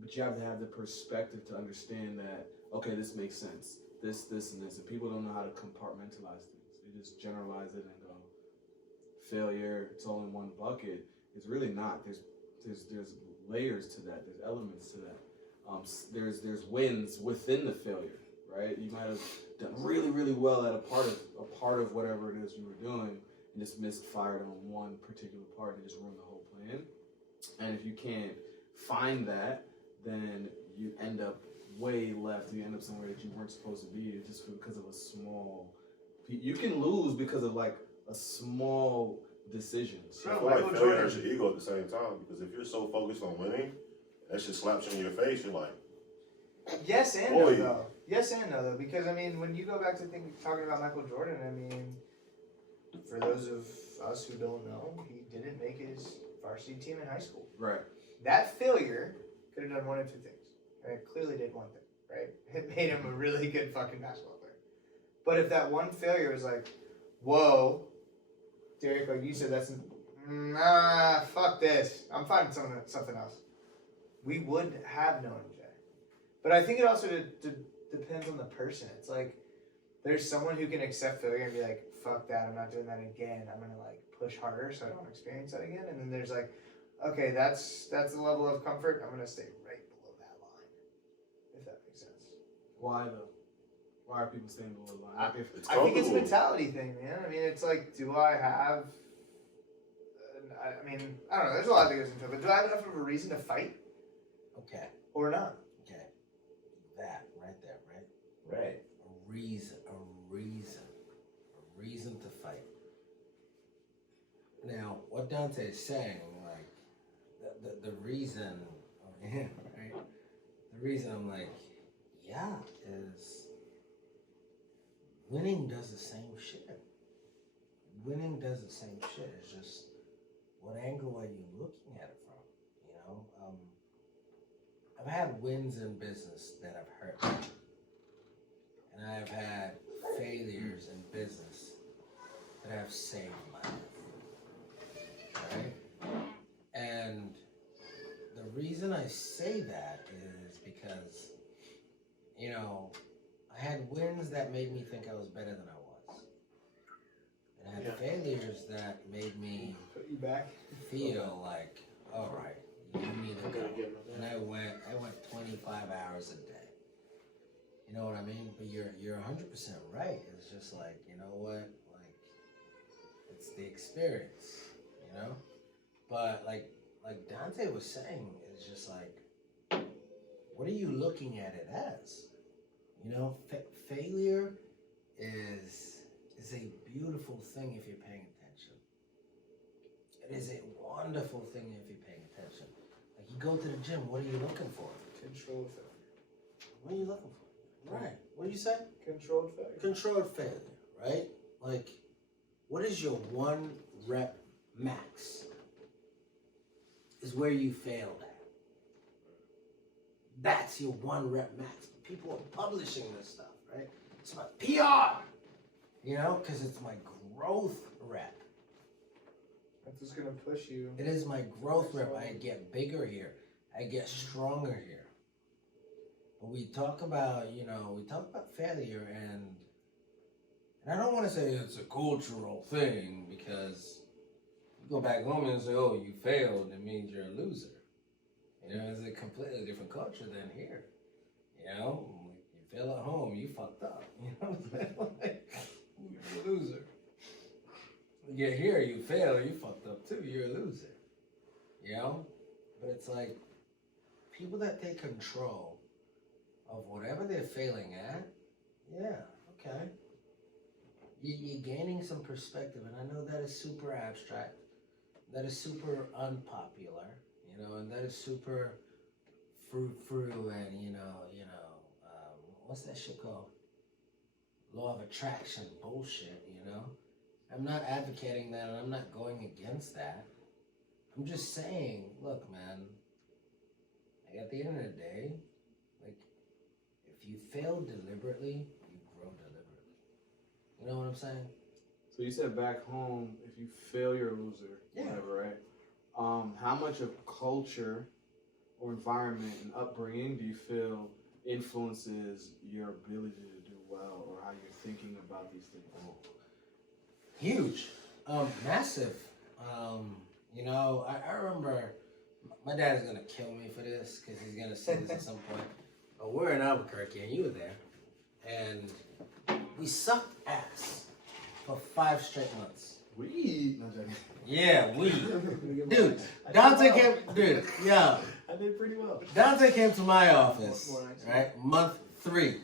But you have to have the perspective to understand that, okay, this makes sense. This, and this. And people don't know how to compartmentalize things. They just generalize it and go, failure, it's all in one bucket. It's really not. There's layers to that. There's elements to that. There's wins within the failure, right? You might have done really, really well at a part of whatever it is you were doing, and just misfired on one particular part and just ruined the whole plan. And if you can't find that, then you end up way left. You end up somewhere that you weren't supposed to be just because of a small. You can lose because of a small decision. So I feel like failure hurts your ego at the same time, because if you're so focused on winning, that shit slaps you in your face. You're like, yes and no though. Yes and no though, because when you go back to talking about Michael Jordan, for those of us who don't know, he didn't make his varsity team in high school. Right. That failure could have done one of two things. And it clearly did one thing, right? It made him a really good fucking basketball player. But if that one failure was like, whoa, Derek, like you said, that's fuck this. I'm finding something else. We would have known Jay. But I think it also depends on the person. It's like, there's someone who can accept failure and be like, fuck that, I'm not doing that again. I'm gonna push harder so I don't experience that again. And then there's okay, that's the level of comfort. I'm gonna stay right below that line. If that makes sense. Why though? Why are people staying below the line? I think it's a mentality thing, man. It's like, do I have I don't know, there's a lot that goes into it, but do I have enough of a reason to fight? Okay. Or not? Okay. That right there, right? Right. A reason to fight. Now, what Dante is saying, like, the reason, right? The reason I'm like, yeah, is winning does the same shit. Winning does the same shit. It's just, what angle are you looking at it from? You know, I've had wins in business that have hurt me, and I've had failures in business that have saved my life, right? And the reason I say that is because, you know, I had wins that made me think I was better than I was. And I had failures that made me Put you back. feel like, all right, you need to go. And I went 25 hours a day. You know what I mean? But you're 100% right. It's just like, you know what? Like, it's the experience, you know? But like Dante was saying, it's just like, what are you looking at it as? You know, failure is a beautiful thing if you're paying attention. It is a wonderful thing if you're paying attention. Like, you go to the gym, what are you looking for? Controlled failure. What are you looking for? Right. What do you say? Controlled failure. Controlled failure, right? Like, what is your 1 rep max? Is where you failed at. That's your 1 rep max. People are publishing this stuff, right? It's my PR, you know, because it's my growth rep. That's just gonna push you. It is my growth rep. I get bigger here. I get stronger here. But we talk about, you know, failure, and I don't want to say it's a cultural thing, because you go back home and say, oh, you failed, it means you're a loser. You know, it's a completely different culture than here. You know, you fail at home, you fucked up. You know what I'm saying? Like, you're a loser. You get here, you fail, you fucked up too, you're a loser. You know? But it's like, people that take control of whatever they're failing at, yeah, okay. You're gaining some perspective, and I know that is super abstract, that is super unpopular, you know, and that is super frou-frou, and what's that shit called? Law of attraction bullshit, you know? I'm not advocating that, and I'm not going against that. I'm just saying, look, man, like, at the end of the day, like, if you fail deliberately, you grow deliberately. You know what I'm saying? So you said back home, if you fail, you're a loser. Yeah. Whatever, right? How much of culture or environment and upbringing do you feel influences your ability to do well, or how you're thinking about these things? Huge. Massive. You know, I remember, my dad is going to kill me for this, because he's going to say this at some point. But we're in Albuquerque, and you were there. And we sucked ass for 5 straight months. We? No, joking. Yeah, we. Dude, Dante came, yeah. I did pretty well. Dante came to my office, right, month 3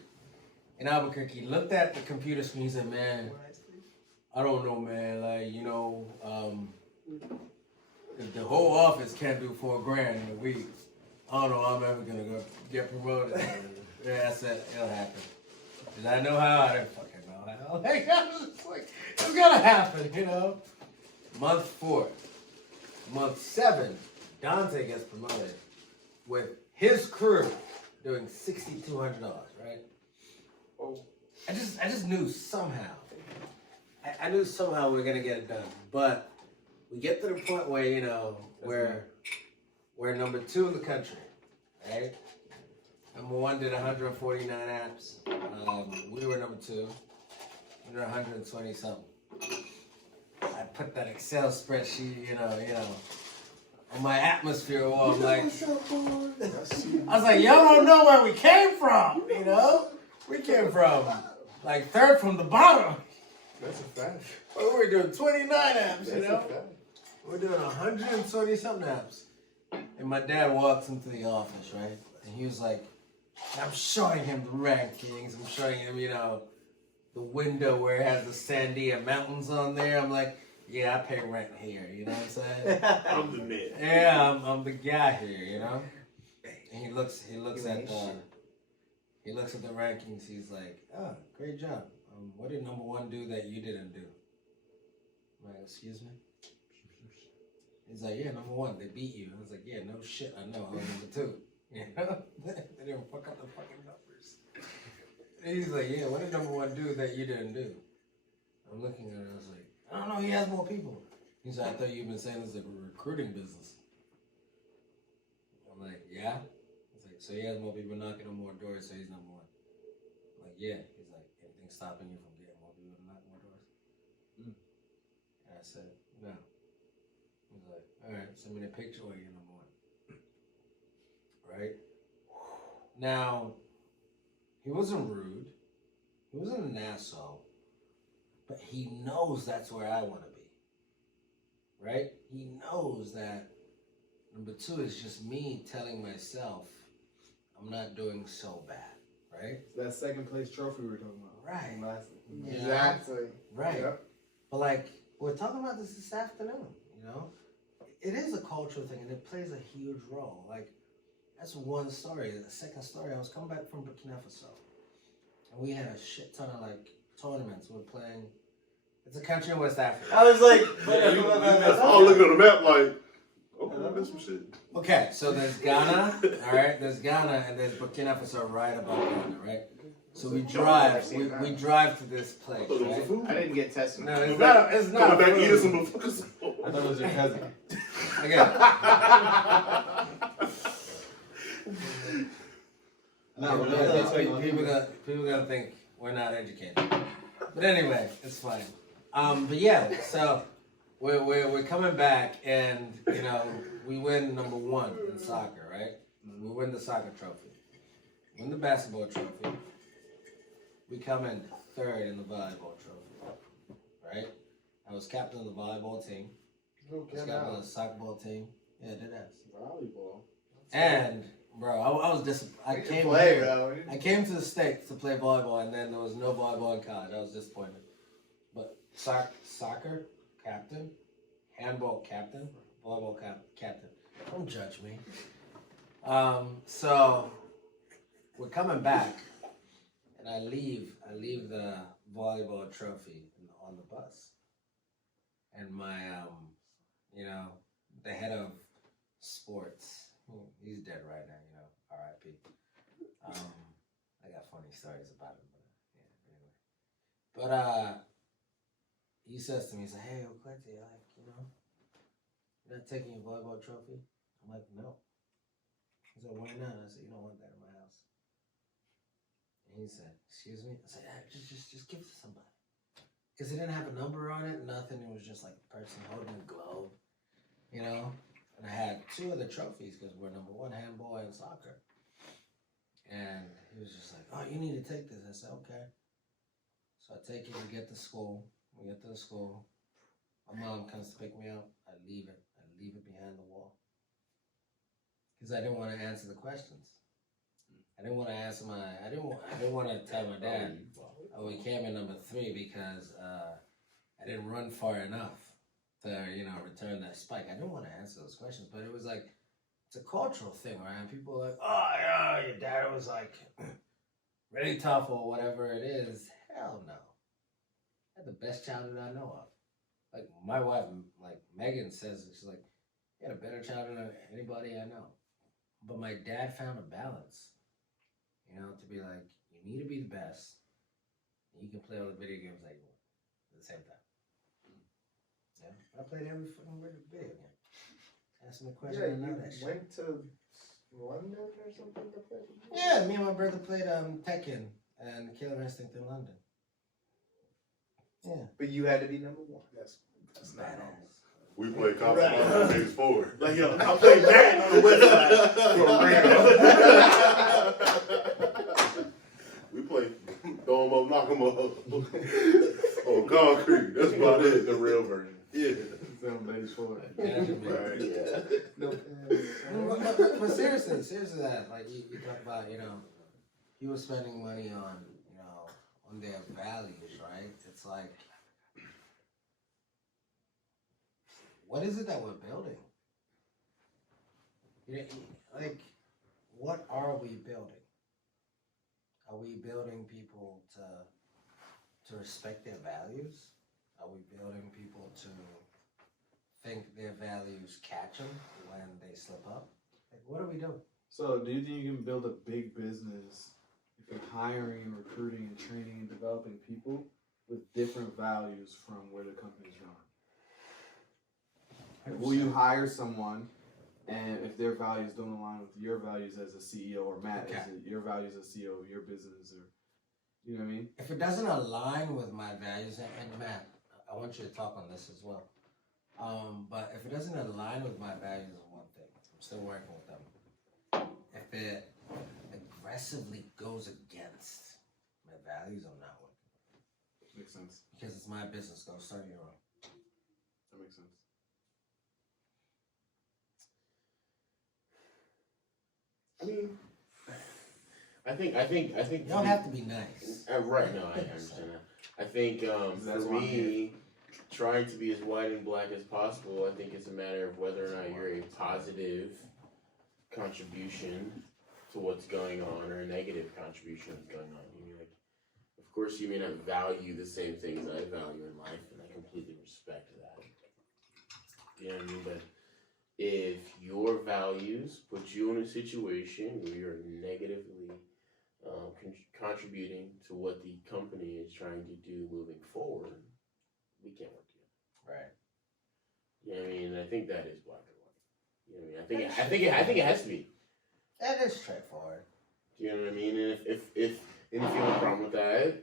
in Albuquerque, looked at the computer screen, and said, man, I don't know, man, like, you know, the whole office can't do $4,000 in a week. I don't know how I'm ever gonna go get promoted. Yeah, I said, it'll happen. Did I know how? I didn't fucking know how. Like, I was just like, it's gonna happen, you know? Month 4. Month 7, Dante gets promoted with his crew doing $6,200, right? Oh. I just knew somehow. I knew somehow we were gonna get it done. But we get to the point where, you know, we're number 2 in the country, right? Number 1 did 149 apps. We were number 2. We did 120 something. I put that Excel spreadsheet, you know, on my atmosphere wall. I'm like, I was like, y'all don't know where we came from, you know? We came from like 3rd from the bottom. That's a fact. But we're doing 29 apps, That's you know? a fact. We're doing 120 something apps. And my dad walks into the office, right? And he was like, I'm showing him the rankings. I'm showing him, you know, the window where it has the Sandia Mountains on there. I'm like, yeah, I pay rent here. You know what I'm saying? I'm the man. Yeah, I'm the guy here. You know. And he looks at the rankings. He's like, oh, great job. What did number one do that you didn't do? I'm like, excuse me. He's like, yeah, number one, they beat you. I was like, yeah, no shit, I know. I was number two. You know? They didn't fuck up the fucking numbers. And he's like, yeah, what did number one do that you didn't do? I'm looking at it, I was like, I don't know, he has more people. He's like, I thought you've been saying this is a recruiting business. I'm like, yeah? He's like, so he has more people knocking on more doors, so he's number one. I'm like, yeah. He's like, anything stopping you from getting more people to knock more doors? And I said, no. He's like, all right, send me the picture where you're number one. Right? Now, he wasn't rude. He wasn't an asshole. But he knows that's where I want to be. Right? He knows that number two is just me telling myself I'm not doing so bad. Right? That second place trophy we were talking about. Right. Exactly. Right. Yep. But like, we're talking about this afternoon, you know? It is a cultural thing, and it plays a huge role. Like, that's one story. The second story, I was coming back from Burkina Faso, and we had a shit ton of like tournaments. We're playing. It's a country in West Africa. I was like, Oh, look at the map like, okay, I missed some shit. Okay, so there's Ghana, all right. There's Ghana, and there's Burkina Faso right above Ghana, right? So we drive. We drive to this place, right? I didn't get tested. No, it's not. It's not. Coming back food. eating some motherfuckers. I thought it was your cousin. Again. No, people gonna think we're not educated. But anyway, it's fine. But yeah, so we're coming back, and you know we win number one in soccer, right? We win the soccer trophy, win the basketball trophy. We come in third in the volleyball trophy, right? I was captain of the volleyball team. I was captain of the soccer ball team. Yeah, did that. Volleyball. And bro, I was disappointed. I came play, here. bro. I came to the States to play volleyball, and then there was no volleyball in college. I was disappointed. But soccer captain, handball captain, volleyball captain. Don't judge me. So we're coming back, and I leave the volleyball trophy on the bus, and my the head of sports. He's dead right now, you know. R.I.P. I got funny stories about him, but yeah, anyway. But he says to me, he's like, "Hey, Okletey, like, you know, you're not taking your volleyball trophy?" I'm like, "No." He said, "Why not?" I said, "You don't want that in my house." And he said, "Excuse me?" I said, just give it to somebody. Because it didn't have a number on it, nothing. It was just like a person holding a globe, you know? And I had two of the trophies because we're number one, handball and soccer. And he was just like, "Oh, you need to take this." I said, "Okay." So I take it, we get to school. We get to the school. My mom comes to pick me up. I leave it behind the wall. Because I didn't want to answer the questions. I didn't want to answer I didn't want to tell my dad, "Oh, we came in number 3 because I didn't run far enough to, return that spike." I didn't want to answer those questions, but it was like, it's a cultural thing, right? And people are like, "Oh, yeah, your dad was like really tough," or whatever it is. Hell no. I had the best childhood I know of. Like my wife, like Megan says, she's like, "You had a better childhood than anybody I know." But my dad found a balance, to be like, you need to be the best. And you can play all the video games that you want at the same time. Yeah, I played every fucking video game. Ask me a question, I know that shit. Went to London or something to play? Yeah, me and my brother played Tekken and Killer Instinct in London. Yeah. But you had to be number 1. That's badass. We play Call of Duty on PS4. Like, yo, I played that on the website for real. We play throw 'em up, knock 'em up on concrete. That's about it. The real version. Yeah. Right. Yeah. No. But seriously, that like you talk about, people spending money on, on their values, right? It's like what is it that we're building? You know, like, what are we building? Are we building people to respect their values? Are we building people to think their values catch them when they slip up? Like, what are we doing? So, do you think you can build a big business if you're hiring and recruiting and training and developing people with different values from where the company's run? Will you hire someone, and if their values don't align with your values as a CEO, or Matt, your values as CEO of your business, or you know what I mean? If it doesn't align with my values, and Matt, I want you to talk on this as well. But if it doesn't align with my values, is one thing. I'm still working with them. If it aggressively goes against my values, I'm not working. Makes sense. Because it's my business. Go start your own. That makes sense. I mean, I think. You don't have to be nice. Right? No, I understand that. I think That's for why I'm here. me, trying to be as white and black as possible, I think it's a matter of whether or not you're a positive contribution to what's going on or a negative contribution to what's going on. You mean, like, of course, you may not value the same things I value in life, and I completely respect that. You know what I mean? But if your values put you in a situation where you're negatively contributing to what the company is trying to do moving forward, we can't work together. Right. You know what I mean? And I think that is black and white. You know what I mean? I think it has to be. That is straightforward. Do you know what I mean? And if you have a problem with that,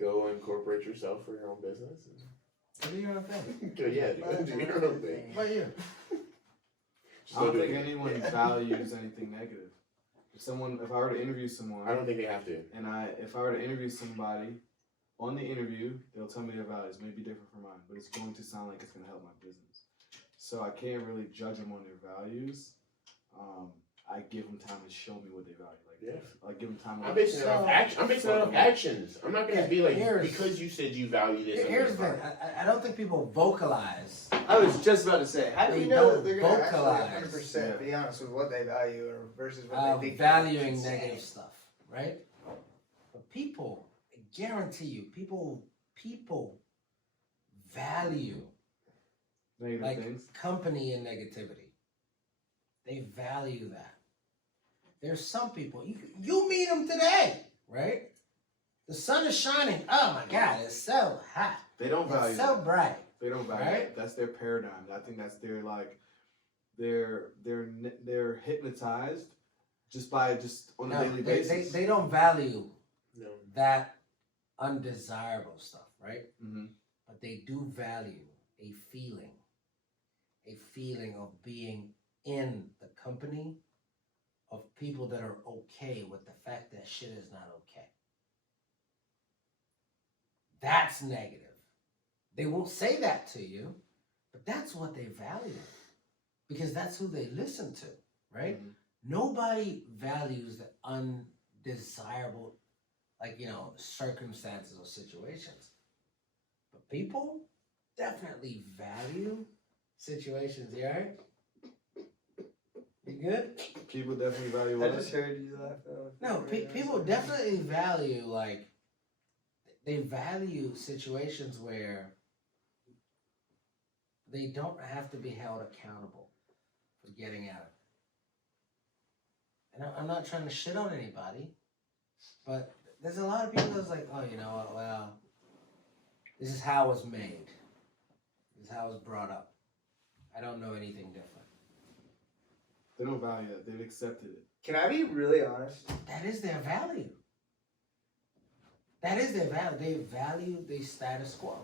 go incorporate yourself for your own business. Do your own thing. Do your own thing. What about you? I don't think anyone values anything negative. If I were to interview someone, I don't think they have to. and if I were to interview somebody, on the interview, they'll tell me their values may be different from mine, but it's going to sound like it's going to help my business. So I can't really judge them on their values. I give them time to show me what they value. Like give them time. I'm basing it off action. I'm basing it off actions. I'm not going to be like, here's- because you said you value this. Here's the thing. I don't think people vocalize. I was just about to say, how do They you know that don't they're going to vocalize. actually 100% be honest with what they value or versus what they think? Valuing they should negative say? stuff, right? But people, I guarantee you, people value negative like things. company and negativity. They value that. There's some people you meet them today, right? The sun is shining. Oh my God, it's so hot. They don't value. It's so that. bright. They don't value. Right? That. That's their paradigm. I think that's their they're hypnotized just on a No, daily basis. they don't value No. that undesirable stuff, right? Mm-hmm. But they do value a feeling of being in the company of people that are okay with the fact that shit is not okay. That's negative. They won't say that to you, but that's what they value because that's who they listen to, right? Mm-hmm. Nobody values the undesirable, circumstances or situations. But people definitely value situations. You alright? You good? People definitely value I what? just heard you laugh. No, people definitely value, they value situations where they don't have to be held accountable for getting out of it. And I'm not trying to shit on anybody, but there's a lot of people that's like, oh, you know what, well, this is how it was made. This is how it was brought up. I don't know anything different. They don't value that. They've accepted it. Can I be really honest? That is their value. That is their value. They value the status quo.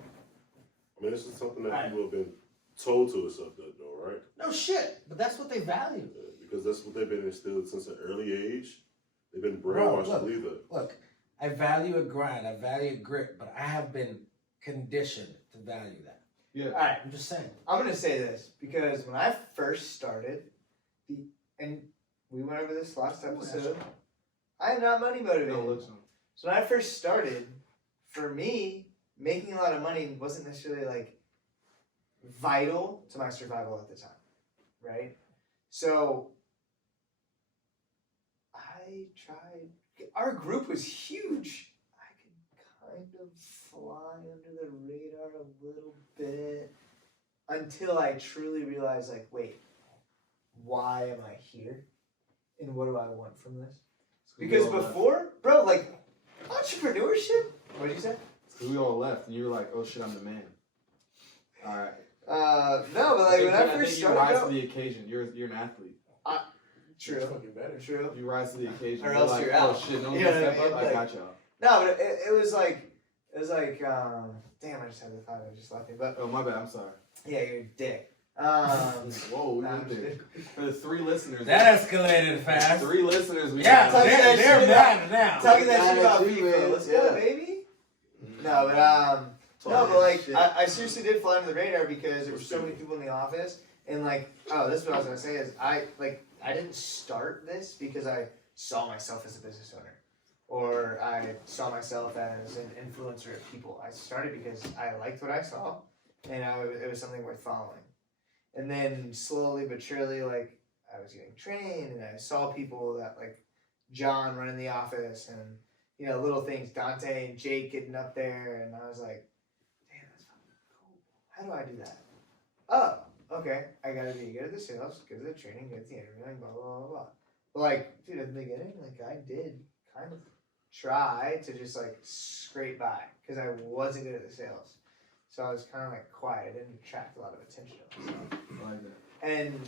I mean, this is something that Right. people have been told to accept that, though, right? No shit, but that's what they value. Because that's what they've been instilled since an early age. They've been Bro, brainwashed look. to believe that. Look, I value a grind. I value grit, but I have been conditioned to value that. Yeah. All right, I'm just saying. I'm gonna say this because when I first started, and we went over this last episode, I am not money motivated. No, listen. So when I first started, for me, making a lot of money wasn't necessarily like vital to my survival at the time, right? So I tried. Our group was huge. I could kind of fly under the radar a little bit until I truly realized, like, wait, why am I here? And what do I want from this? Because before, bro, like, entrepreneurship. What did you say? So we all left, and you were like, "Oh shit, I'm the man." All right. No, but like when I think first you started, rise bro, to the occasion. You're an athlete. true, Fucking better. true. You rise to the occasion. Or You're else like, you're "Oh out." shit, no You one's know gonna what I step up. mean? I Like- got y'all." No, but it was like, damn, I just had the thought. I just left me, but Oh my bad. I'm sorry. yeah, you're a dick. Whoa, we Nah, I'm went just there. kidding. For the 3 listeners. That escalated fast. 3 listeners. We Yeah, got. Talking they're that mad now. Talking that shit Yeah, about too, FIFA. man. Let's Yeah. go, baby. No, but like I seriously did fly under the radar because there were so many people in the office, and like, oh, this is what I was gonna say is I didn't start this because I saw myself as a business owner, or I saw myself as an influencer of people. I started because I liked what I saw, and it was something worth following. And then slowly but surely, like, I was getting trained, and I saw people that, like, John running the office, and, you know, little things, Dante and Jake getting up there, and I was like, damn, that's fucking cool. How do I do that? Oh, okay, I gotta be good at the sales, good at the training, good at the interviewing, blah, blah, blah, blah. But, like, dude, at the beginning, like, I did kind of try to just, like, scrape by, because I wasn't good at the sales. So I was kind of like quiet. I didn't attract a lot of attention to myself. I like that. And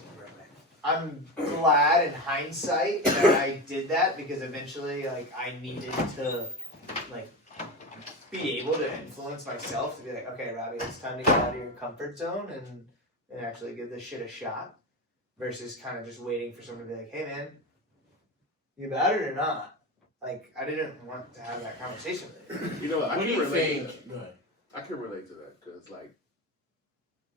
I'm glad in hindsight that I did that because eventually, like, I needed to, like, be able to influence myself to be like, okay, Robbie, it's time to get out of your comfort zone and actually give this shit a shot versus kind of just waiting for someone to be like, hey, man, you about it or not? Like, I didn't want to have that conversation with you. You know, I What do can you relate think? to that. Go ahead. I can relate to that because, like,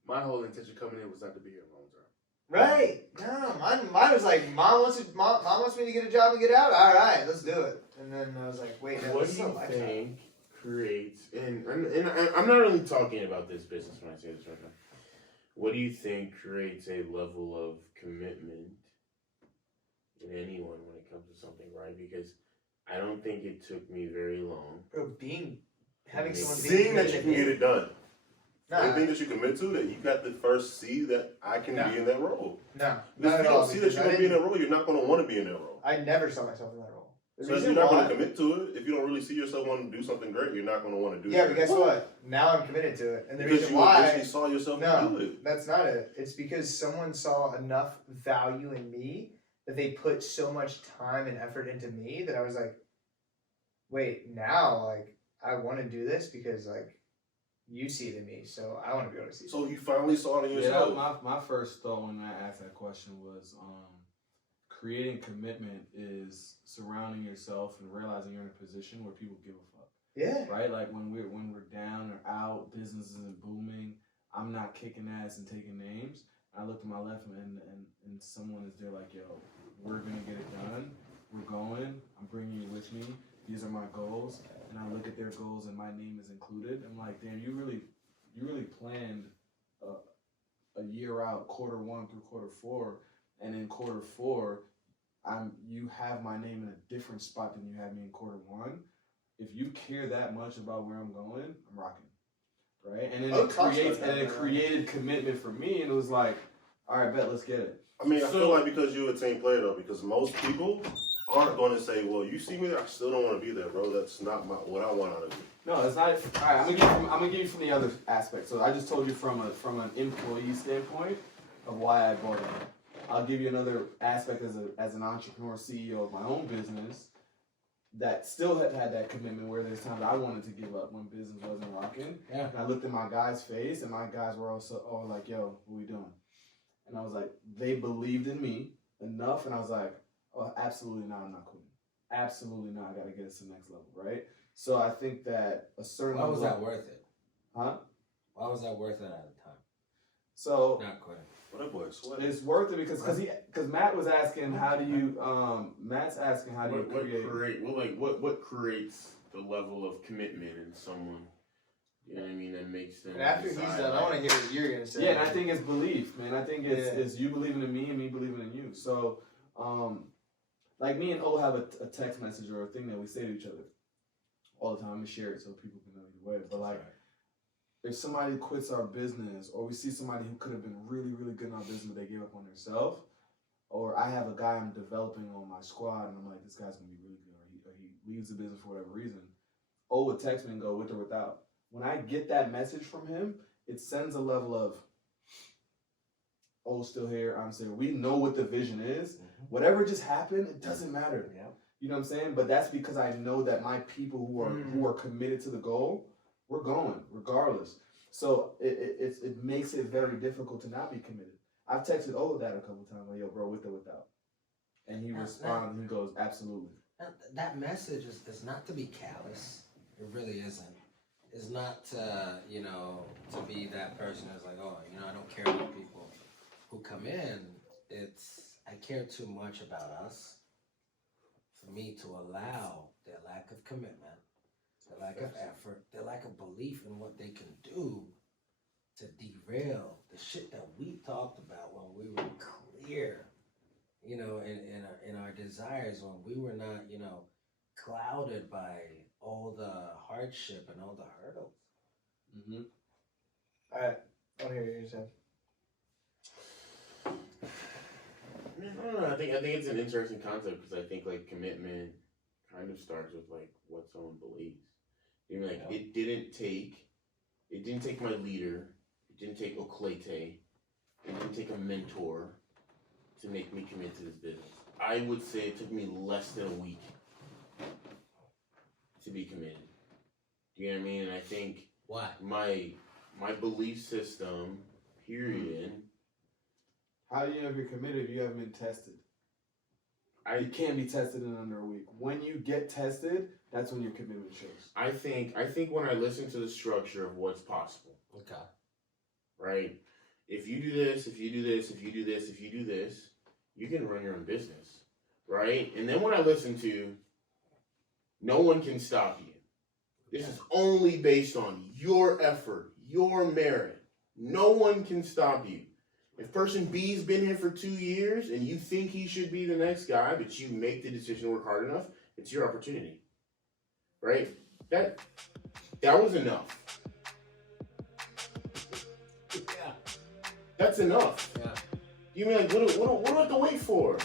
my whole intention coming in was not to be here long term. Right? No, mine was like, mom wants me to get a job and get out. All right, let's do it. And then I was like, wait, no, What this do is a you lifestyle. think creates, and I'm not only talking about this business when I say this right now. What do you think creates a level of commitment in anyone when it comes to something, right? Because I don't think it took me very long. Bro, having someone Seeing that you can get it done. Nah, Anything that you commit to, that you got the first see that I can No. be in that role. no, Because not if at you all. don't see that because you're I going to be in didn't- that role, you're not going to want to be in that role. I never saw myself in that role. The So if reason you're not why, going to commit to it, if you don't really see yourself wanting to do something great, you're not going to want to do yeah, it. but guess what? Now I'm committed to it, and the Because reason you why. eventually saw yourself No, do it. that's not it. It's because someone saw enough value in me that they put so much time and effort into me that I was like, wait, now, like, I want to do this because, like, you see it in me, so I want to be able to see it. So you finally saw it in Yeah, yourself. my first thought when I asked that question was creating commitment is surrounding yourself and realizing you're in a position where people give a fuck. Yeah. Right? Like when we're down or out, business isn't booming, I'm not kicking ass and taking names. I look to my left and someone is there like, yo, we're gonna get it done. We're going. I'm bringing you with me. These are my goals. And I look at their goals and my name is included. I'm like, damn, you really planned a year out, Q1 through Q4, and in Q4, you have my name in a different spot than you had me in Q1. If you care that much about where I'm going, I'm rocking, right? And then it created commitment for me, and it was like, all right, bet, let's get it. I mean, I feel like because you're a team player though, because most people aren't going to say, "Well, you see me there, I still don't want to be there, bro. That's not what I want out of you." No, it's not. All right, I'm gonna give you from the other aspect. So I just told you from an employee standpoint of why I bought it. I'll give you another aspect as an entrepreneur, CEO of my own business that still had that commitment where there's times I wanted to give up when business wasn't rocking. Yeah. And I looked at my guys' face, and my guys were also all like, "Yo, what we doing?" And I was like, they believed in me enough, and I was like, "Oh, absolutely not. I'm not quitting. Absolutely not. I got to get it to the next level, right?" So I think that a certain Why was level, that worth it? huh? Why was that worth it at the time? So Not quitting. What that boy sweat. it's worth it because Matt was asking how do you Matt's asking how do you create What creates the level of commitment in someone You know what I mean? That makes them. And after he's decide, done, I want to hear what you're gonna say. Yeah, and I think it's belief, man. I think it's you believing in me and me believing in you. So, like me and O have a text message or a thing that we say to each other all the time. I'm gonna share it so people can know either way. But like, if somebody quits our business, or we see somebody who could have been really, really good in our business, but they gave up on themselves, or I have a guy I'm developing on my squad, and I'm like, this guy's gonna be really good, or he leaves the business for whatever reason, O would text me and go, with or without. When I get that message from him, it sends a level of, O's still here, I'm still here. We know what the vision is. Mm-hmm. Whatever just happened, it doesn't matter. Yeah. You know what I'm saying? But that's because I know that my people who are committed to the goal, we're going regardless. So it makes it very difficult to not be committed. I've texted O that a couple times, like, yo, bro, with or without. And he responds, and he goes, absolutely. That message is not to be callous. It really isn't. It's not to, to be that person that's like, oh, I don't care about people who come in. It's, I care too much about us for me to allow their lack of commitment, their lack of effort, their lack of belief in what they can do to derail the shit that we talked about when we were clear, in our desires, when we were not, clouded by all the hardship and all the hurdles. Mm-hmm. All right, I want to hear what you said. I don't know. I think it's an interesting concept because I think like commitment kind of starts with like what someone believes. It didn't take my leader. It didn't take Okletey. It didn't take a mentor to make me commit to this business. I would say it took me less than a week to be committed. Do you know what I mean? And I think Why? My belief system, period. How do you know if you're committed if you haven't been tested? You can't be tested in under a week. When you get tested, that's when your commitment shows. I think when I listen to the structure of what's possible. Okay. Right? If you do this, if you do this, if you do this, if you do this, you can run your own business. Right? And then when I listen to no one can stop you. This is only based on your effort, your merit. No one can stop you. If person B's been here for 2 years and you think he should be the next guy, but you make the decision to work hard enough, it's your opportunity. Right? That was enough. Yeah. That's enough. Yeah. You mean like what do I have to wait for?